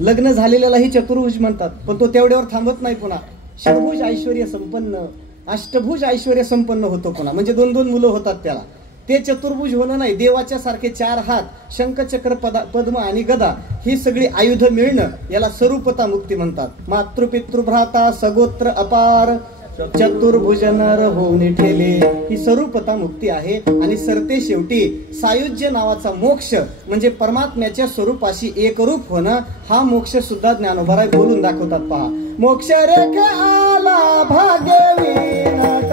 लग्न झालेल्यालाही चतुर्भुज म्हणतात पण तो तेवढ्यावर थांबत नाही. पुन्हा षडभुज ऐश्वर्य संपन्न, अष्टभुज ऐश्वर्य संपन्न होतो पुन्हा म्हणजे 2-2 मुलं होतात त्याला. ते चतुर्भुज होणं नाही. देवाच्या सारखे 4 हात, शंखचक्र, पद्म आणि गदा ही सगळी आयुध मिळणं याला स्वरूपता मुक्ती म्हणतात. मातृपितृभ्राता सगोत्र अपार चतुर्भुज नर होऊन ठेले ही स्वरूपता मुक्ती आहे. आणि सरते शेवटी सायुज्य नावाचा मोक्ष म्हणजे परमात्म्याच्या स्वरूपाशी एकरूप होणं हा मोक्ष सुद्धा ज्ञानोबाराय बोलून दाखवतात. पहा, मोक्ष रेखे आला भाग्य विनाट,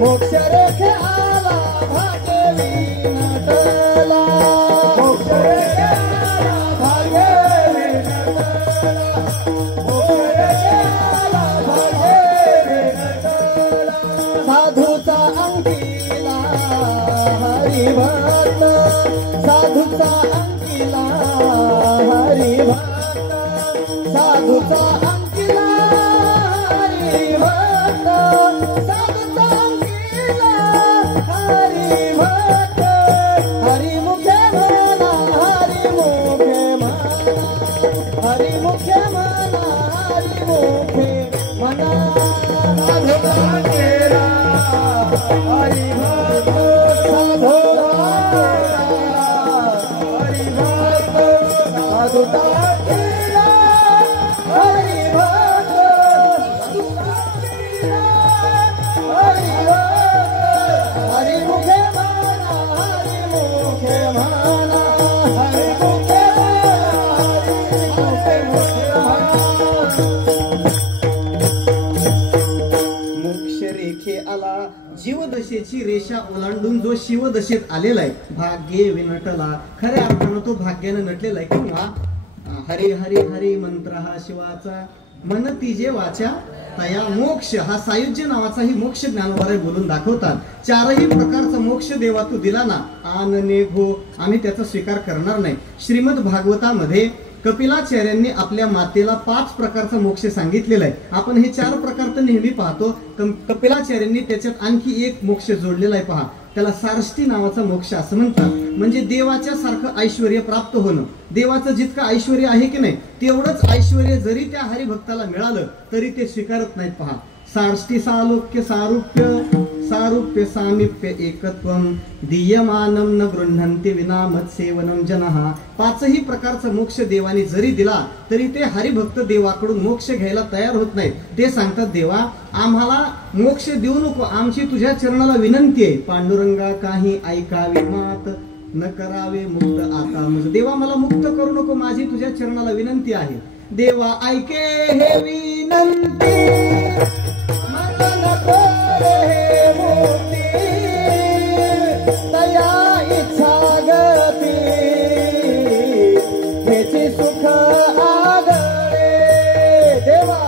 मोक्ष रेखे आला भाग्य विनाटला, मोक्ष रेखे आला भाग्य विनाटला, मोक्ष रेखे आला भाग्य विनाटला. साधूचा अंकिला हरिभक्त, साधूचा अंकिला जीवदशेची रेषा ओलांडून जो शिवदशेत आलेला आहे, भाग्ये विनटला, खऱ्या अर्थानं तो भाग्याने नटलेला आहे. किंवा हरी हरी हरी मंत्र हा शिवाचा, मन तिजे वाचा तया मोक्ष हा सायुज्य नावाचाही मोक्ष ज्ञानोबाराय बोलून दाखवतात. चारही प्रकारचा मोक्ष देवा तू दिला ना, आनने घो, आम्ही त्याचा स्वीकार करणार नाही. श्रीमद भागवतामध्ये कपिलाचार्यांनी आपल्या मातेला 5 प्रकारचा मोक्ष सांगितलेला आहे. आपण हे 4 प्रकार तर नेहमी पाहतो. कपिलाचार्यांनी त्याच्यात आणखी एक मोक्ष जोडलेला आहे. पहा, त्याला सारष्टी नावाचा मोक्ष असं म्हणतात. म्हणजे देवाच्या सारखं ऐश्वर्य प्राप्त होणं. देवाचं जितकं ऐश्वर्य आहे की नाही, तेवढंच ऐश्वर्य जरी त्या हरिभक्ताला मिळालं तरी ते स्वीकारत नाहीत. पहा, सारष्टी सालोक्य सारूप्य सारूप्य सामिप्य एकत्वम दीयमानम न गृह्णन्ति विना मत्सेवनम जनः. 5ही प्रकारचा मोक्ष देवाने जरी दिला तरी ते हरिभक्त देवाकडून मोक्ष घ्यायला तयार होत नाहीत. ते सांगतात, देवा आम्हाला मोक्ष देऊ नको, आमची तुझ्या चरणाला विनंती आहे. पांडुरंगा काही ऐकावे मात न करावे मुक्त आता. म्हणजे देवा मला मुक्त करू नको, माझी तुझ्या चरणाला विनंती आहे. देवा ऐके हे विनंती, सुख आगळे देवा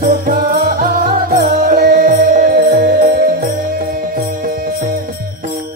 सुख आगळे.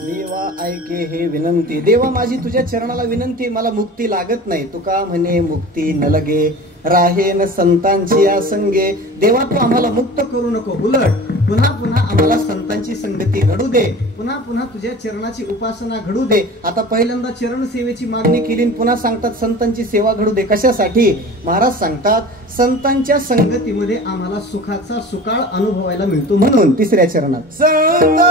देवा ऐके हे विनंती, देवा माझी तुझ्या चरणाला विनंती, मला मुक्ती लागत नाही. तुका म्हणे मुक्ती न लगे, राहेन संतांची या संगे. देवा तू आम्हाला मुक्त करू नको, उलट पुन्हा पुन्हा आम्हाला संतांची संगती घडू दे, पुन्हा पुन्हा तुझ्या चरणाची उपासना घडू दे. आता पहिल्यांदा चरण सेवेची मागणी केली, पुन्हा सांगतात संतांची सेवा घडू दे. कशासाठी? महाराज सांगतात संतांच्या संगतीमध्ये आम्हाला सुखाचा सुकाळ अनुभवायला मिळतो म्हणून. तिसऱ्या चरणात सर्व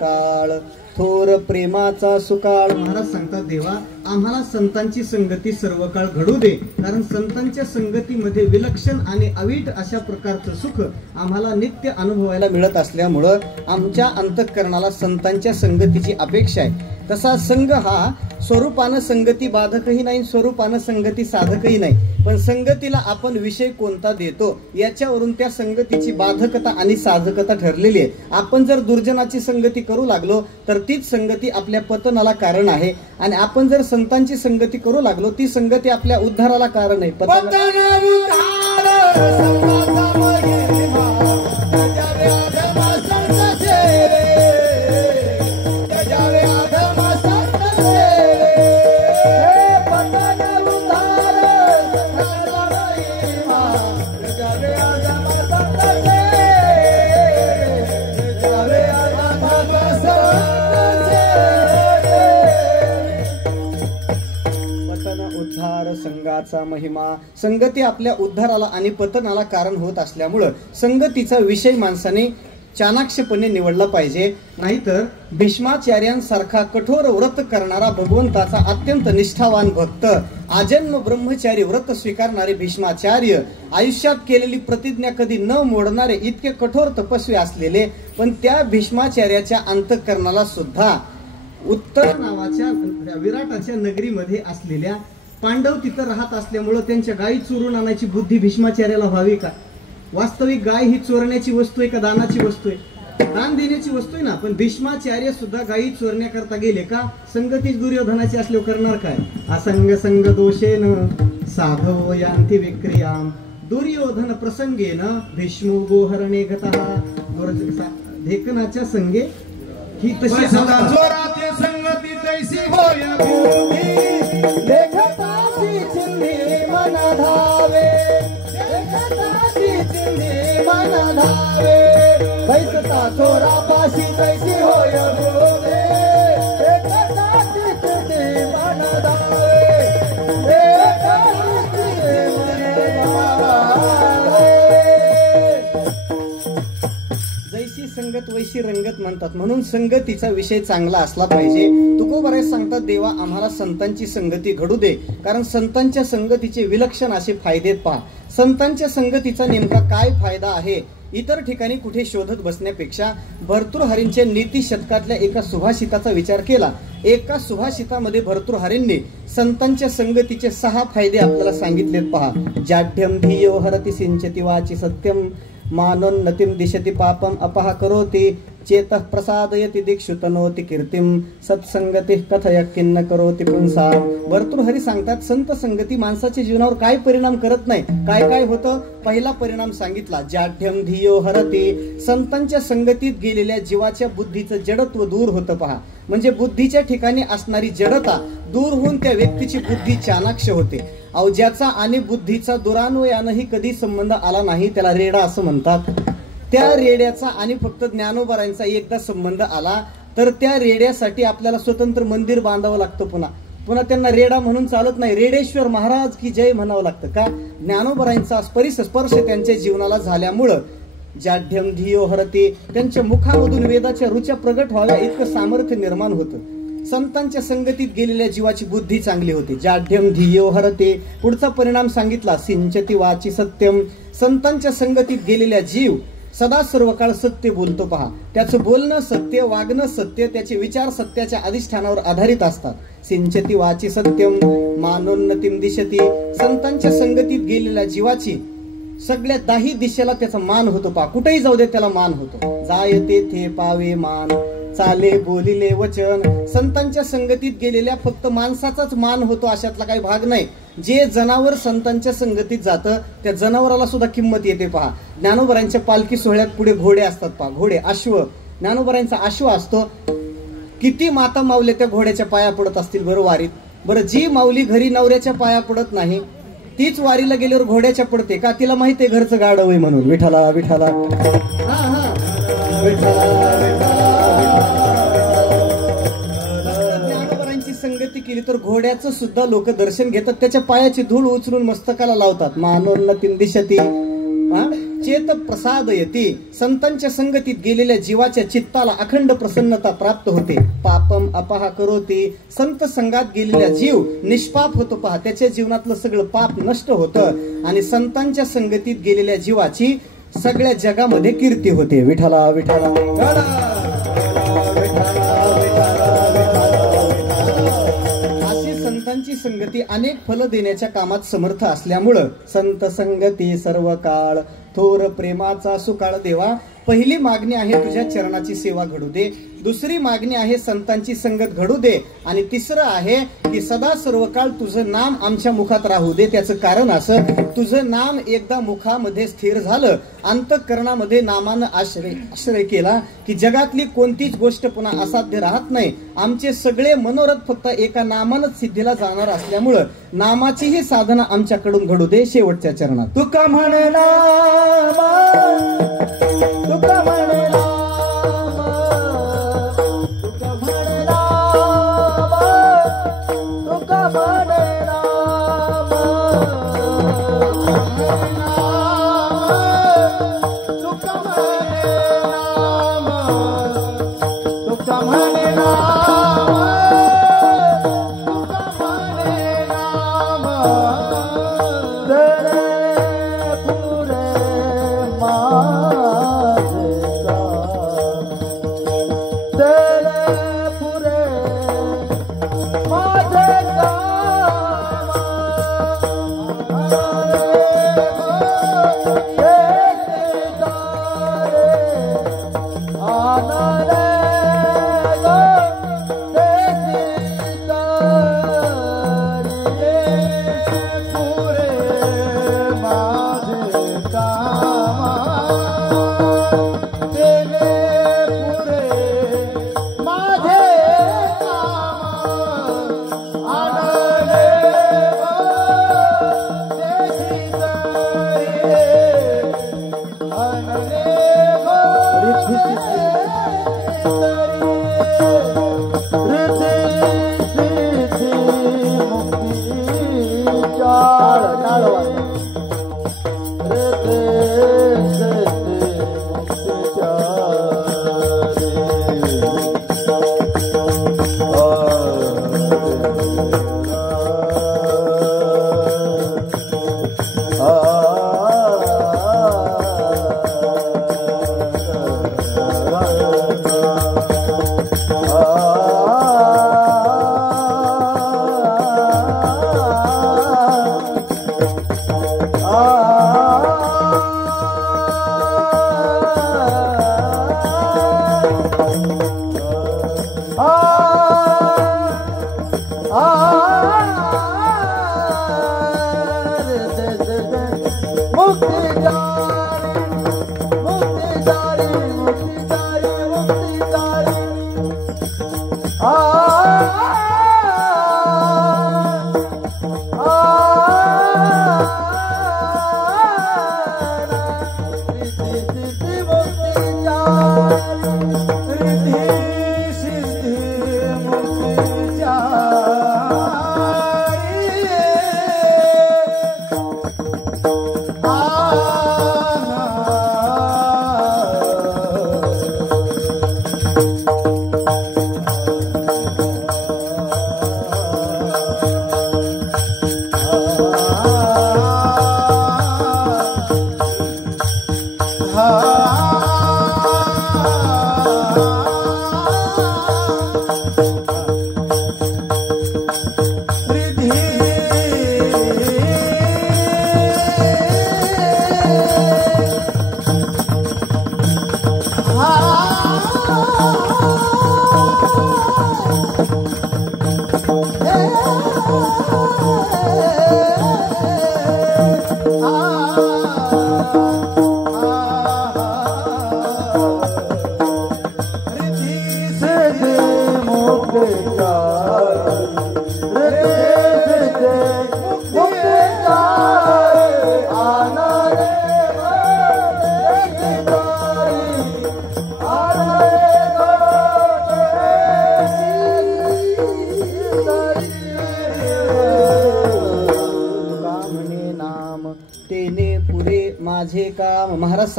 काळ थोर प्रेमाचा सुकाळ. महाराज सांगतात देवा आम्हाला संतांची संगती सर्व काळ घडू दे, कारण संतांच्या संगतीमध्ये विलक्षण आणि अवीट अशा प्रकारचं सुख आम्हाला नित्य अनुभवायला मिळत असल्यामुळं आमच्या अंतःकरणाला संतांच्या संगतीची अपेक्षा आहे. तसा संघ हा स्वरूपानं संगती बाधकही नाही, स्वरूपानं संगती साधकही नाही, पण संगतीला आपण विषय कोणता देतो याच्यावरून त्या संगतीची बाधकता आणि साधकता ठरलेली आहे. आपण जर दुर्जनाची संगती करू लागलो तर तीच संगती आपल्या पतनाला कारण आहे, आणि आपण जर संतांची संगती करू लागलो ती संगती आपल्या उद्धाराला कारण आहे. संघाचा महिमा. संगती आपल्या उद्धाराला आणि पतनाला कारण होत असल्यामुळं संगतीचा विषय माणसाने चाणाक्षपणे निवडला पाहिजे. नाहीतर भीष्माचार्यांसारखा कठोर व्रत करणारा भगवंताचा अत्यंत निष्ठावान भक्त, आजन्म ब्रह्मचारी व्रत स्वीकारणारे भीष्माचार्य, आयुष्यात केलेली प्रतिज्ञा कधी न मोडणारे इतके कठोर तपस्वी असलेले, पण त्या भीष्माचार्याच्या अंतःकरणाला सुद्धा उत्तर नावाच्या विराटाच्या नगरीमध्ये असलेल्या पांडव तिथं राहत असल्यामुळं त्यांच्या गायी चोरून आणायची बुद्धी भीष्माचार्याला व्हावी का? वास्तविक गाय ही चोरण्याची वस्तू आहे का दानाची वस्तू आहे? दान देण्याची वस्तू आहे ना. पण भीष्माचार्य सुद्धा गायी चोरण्याकरता गेले का? संगतीच दुर्योधनाची असल्यावर करणार काय? असंग संग दोषेन साधव यांती विक्रियाम दुर्योधन प्रसंगेन भीष्मो गोहरणे गतः. धेकनाच्या संगे ही तशी संगती तैसी होय देखताची चिंधी मन धावे, देखताची चिंधी मन धावे, बैसता चोरा पाशी तैसी होय गोवे, देखताची चिंधी मन धावे, देखताची चिंधी मन धावे. जैसी संगत वैसी रंगत म्हणतात, म्हणून संगतीचा विषय चांगला असला पाहिजे. तुकोबाराय सांगतात देवा आम्हाला संतांची संगती घडू दे, कारण संतांच्या संगतीचे विलक्षण असे फायदे पहा. संतांच्या संगतीचा नेमका काय फायदा आहे इतर ठिकाणी कुठे शोधत बसण्यापेक्षा भर्तृहरींच्या नीती शतकातल्या एका सुभाषिताचा विचार केला. एका सुभाषितामध्ये भर्तृहरींनी संतांच्या संगतीचे 6 फायदे आपल्याला सांगितलेत पहा. जाढ्यम धियो हरति सिंचति वाचि सत्यम मानोन्नतिम दिशति पापम अपह करोति चेतः प्रसादयति दिक्षु तनोति कीर्तिम सत्संगती कथय किन्न करोति पुंसा. भर्तृहरी सांगतात संत संगती माणसाच्या जीवनावर काय परिणाम करत नाही. काय काय होतं? पहिला परिणाम सांगितला जाढ्यम धियो हरति. संतांच्या संगतीत गेलेल्या जीवाच्या बुद्धीचं जडत्व दूर होतं पहा. म्हणजे बुद्धीच्या ठिकाणी असणारी जडता दूर होऊन त्या व्यक्तीची बुद्धी चाणाक्ष होते. अवज्याचा आणि बुद्धीचा दुरान्वयानंही कधी संबंध आला नाही त्याला रेडा असं म्हणतात. त्या रेड्याचा आणि फक्त ज्ञानोबारांचा एकदा संबंध आला तर त्या रेड्यासाठी आपल्याला स्वतंत्र मंदिर बांधावं लागतं. पुन्हा त्यांना रेडा म्हणून चालत नाही, रेडेश्वर महाराज की जय म्हणावं लागतं. का? ज्ञानोबारांचा स्पर्श त्यांच्या जीवनाला झाल्यामुळं जाढ्यम धियो हरते त्यांच्या मुखामधून वेदाच्या रुच्या प्रगट व्हाव्या इतकं सामर्थ्य निर्माण होतं. संतांच्या संगतीत गेलेल्या जीवाची बुद्धी चांगली होती. जाढ्यम धियो हरते. पुढचा परिणाम सांगितला सिंचति वाचि सत्यम. संतांच्या संगतीत गेलेल्या जीव सदा सर्व काळ सत्य बोलतो पहा. त्याचं बोलणं सत्य, वागणं सत्य, त्याचे विचार सत्याच्या अधिष्ठानावर आधारित असतात. सिंचति वाचि सत्यम मानोन्नतिम दिशती. संतांच्या संगतीत गेलेल्या जीवाची सगळ्या 10 दिशेला त्याचा मान होतो पहा. कुठेही जाऊ दे त्याला मान होतो. जायते थे पावे मान चाले बोलिले वचन. संतांच्या संगतीत गेलेल्या फक्त माणसाचाच मान होतो अशातला काही भाग नाही. जे जनावर संतांच्या संगतीत जातं त्या जनावराला सुद्धा किंमत येते पहा. ज्ञानोबरांच्या पालखी सोहळ्यात पुढे घोडे असतात पहा. घोडे, अश्व. ज्ञानोबरांचा अश्व असतो. किती माता माऊले त्या घोड्याच्या पाया पडत असतील बरं वारीत. बरं जी माऊली घरी नवऱ्याच्या पाया पडत नाही तीच वारीला गेल्यावर घोड्याच्या पडते का? तिला माहिती आहे घरचं गाढव आहे म्हणून. विठाला विठाला ज्ञानोबरांची संगती केली तर घोड्याचं सुद्धा लोक दर्शन घेतात. त्याच्या पायाची धूळ उचलून मस्तकाला लावतात. मानोन्नतिम दिशती. चेत प्रसादयती, संतांच्या संगतीत गेलेल्या जीवाच्या चित्ताला अखंड प्रसन्नता प्राप्त होते. पापम अपहा करोती, संत संगात गेलेला जीव निष्पाप होतो पहा, त्याच्या जीवनातलं सगळं पाप नष्ट होतं आणि संतांच्या संगतीत गेलेल्या जीवाची सगळ्या जगामध्ये कीर्ती होते. विठ्ठला विठ्ठला अशी संतांची संगती अनेक फल देण्याच्या कामात समर्थ असल्यामुळं संत संगती सर्व काळ थोर प्रेमाचा सुकाळ देवा. पहिली मागणी आहे तुझ्या चरणाची सेवा घडू दे, दुसरी मागणी आहे संतांची संगत घडू दे आणि तिसरं आहे की सदा सर्व काळ तुझं नाम आमच्या मुखात राहू दे. त्याचं कारण असं, तुझं नाम एकदा मुखामध्ये स्थिर झालं, अंतःकरणामध्ये नामानं आश्रय केला की जगातली कोणतीच गोष्ट पुन्हा असाध्य राहत नाही. आमचे सगळे मनोरथ फक्त एका नामानच सिद्धीला जाणार असल्यामुळं नामाचीही साधना आमच्याकडून घडू दे. शेवटच्या चरणात तुका म्हणे तुका म्हणे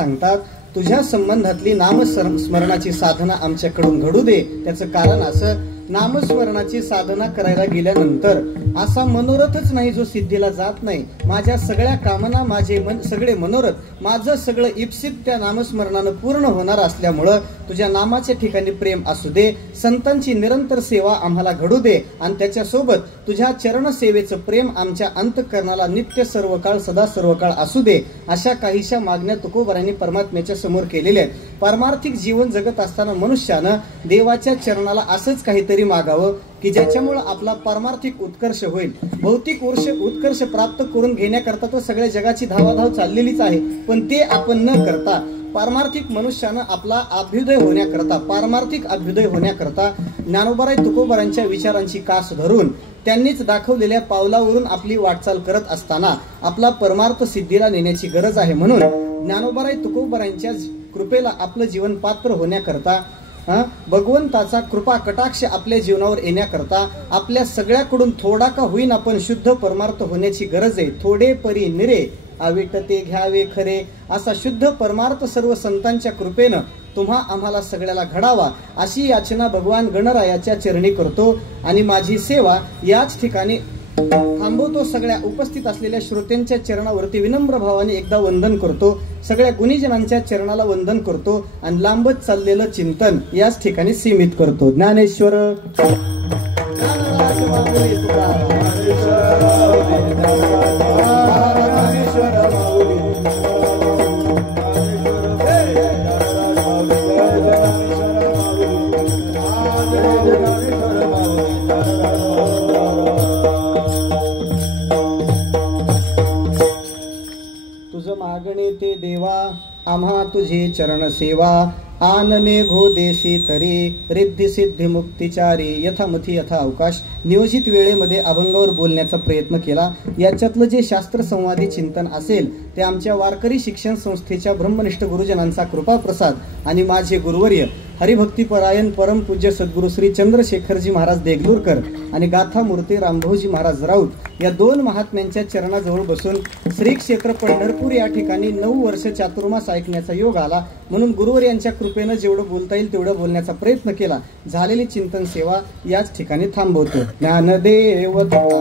सांगतात, तुझ्या संबंधातली नामस्मरणाची साधना आमच्याकडून घडू दे. त्याचं कारण असं, नामस्मरणाची साधना करायला गेल्यानंतर असा मनोरथच नाही जो सिद्धीला जात नाही. माझ्या सगळ्या कामना, माझे सगळे मनोरथ, माझं सगळं इप्सित त्या नामस्मरणानं पूर्ण होणार असल्यामुळं तुझ्या नामाच्या ठिकाणी प्रेम असू दे. संतांची निरंतर सेवा आम्हाला घडू दे आणि त्याच्यासोबत तुझ्या चरण सेवेचं प्रेम आमच्या अंतःकरणाला नित्य सर्व काळ सदा सर्व काळ असू दे. अशा काहीशा मागण्या तुकोबारांनी परमात्म्याच्या समोर केलेल्या आहेत. पारमार्थिक जीवन जगत असताना मनुष्यानं देवाच्या चरणाला असंच काहीतरी मागावं की ज्याच्यामुळे आपला पारमार्थिक उत्कर्ष होईल. भौतिक उत्कर्ष प्राप्त करून घेण्याकरता तर सगळ्या जगाची धावाधाव चाललेलीच आहे, पण ते आपण न करता पारमार्थिक मनुष्यानं आपला अभ्युदय होण्याकरता, पारमार्थिक अभ्युदय होण्याकरता ज्ञानोबाराय तुकोबारांच्या विचारांची कास धरून त्यांनीच दाखवलेल्या पावलावरून आपली वाटचाल करत असताना आपला परमार्थ सिद्धीला नेण्याची गरज आहे. म्हणून ज्ञानोबाराय तुकोबारांच्या कृपेला आपलं जीवन पात्र होण्याकरता, भगवंताचा कृपा कटाक्ष आपल्या जीवनावर येण्याकरता आपल्या सगळ्याकडून थोडा का होईना पण शुद्ध परमार्थ होण्याची गरज आहे. थोडे परी निरे आविटते घ्यावे खरे, असा शुद्ध परमार्थ सर्व संतांच्या कृपेनं तुम्हा आम्हाला सगळ्याला घडावा अशी याचना भगवान गणरायाच्या चरणी करतो आणि माझी सेवा याच ठिकाणी थांबवतो. सगळ्या उपस्थित असलेल्या श्रोत्यांच्या चरणावरती विनम्र भावाने एकदा वंदन करतो. सगळ्या गुणीजनांच्या चरणाला वंदन करतो आणि लांबत चाललेलं चिंतन याच ठिकाणी सीमित करतो. ज्ञानेश्वर मागणे ते देवा आम्हा तुझे चरण सेवा, आनने घो देसी तरी रिद्धी सिद्धी मुक्तिचारी. यथामथी यथा अवकाश नियोजित वेळेमध्ये अभंगावर बोलण्याचा प्रयत्न केला. याच्यातलं जे शास्त्र संवादी चिंतन असेल ते आमच्या वारकरी शिक्षण संस्थेच्या ब्रह्मनिष्ठ गुरुजनांचा कृपाप्रसाद आणि माझे गुरुवर्य हरिभक्तीपरायण परमपूज्य सद्गुरू श्री चंद्रशेखरजी महाराज देगलूरकर आणि गाथा मूर्ती रामभाऊजी महाराज राऊत या दोन महात्म्यांच्या चरणाजवळ बसून श्री क्षेत्र पंढरपूर या ठिकाणी 9 वर्ष चातुर्मास ऐकण्याचा योग आला. म्हणून गुरुवर यांच्या कृपेनं जेवढं बोलता येईल तेवढं बोलण्याचा प्रयत्न केला. झालेली चिंतन सेवा याच ठिकाणी थांबवतो. ज्ञानदेव देव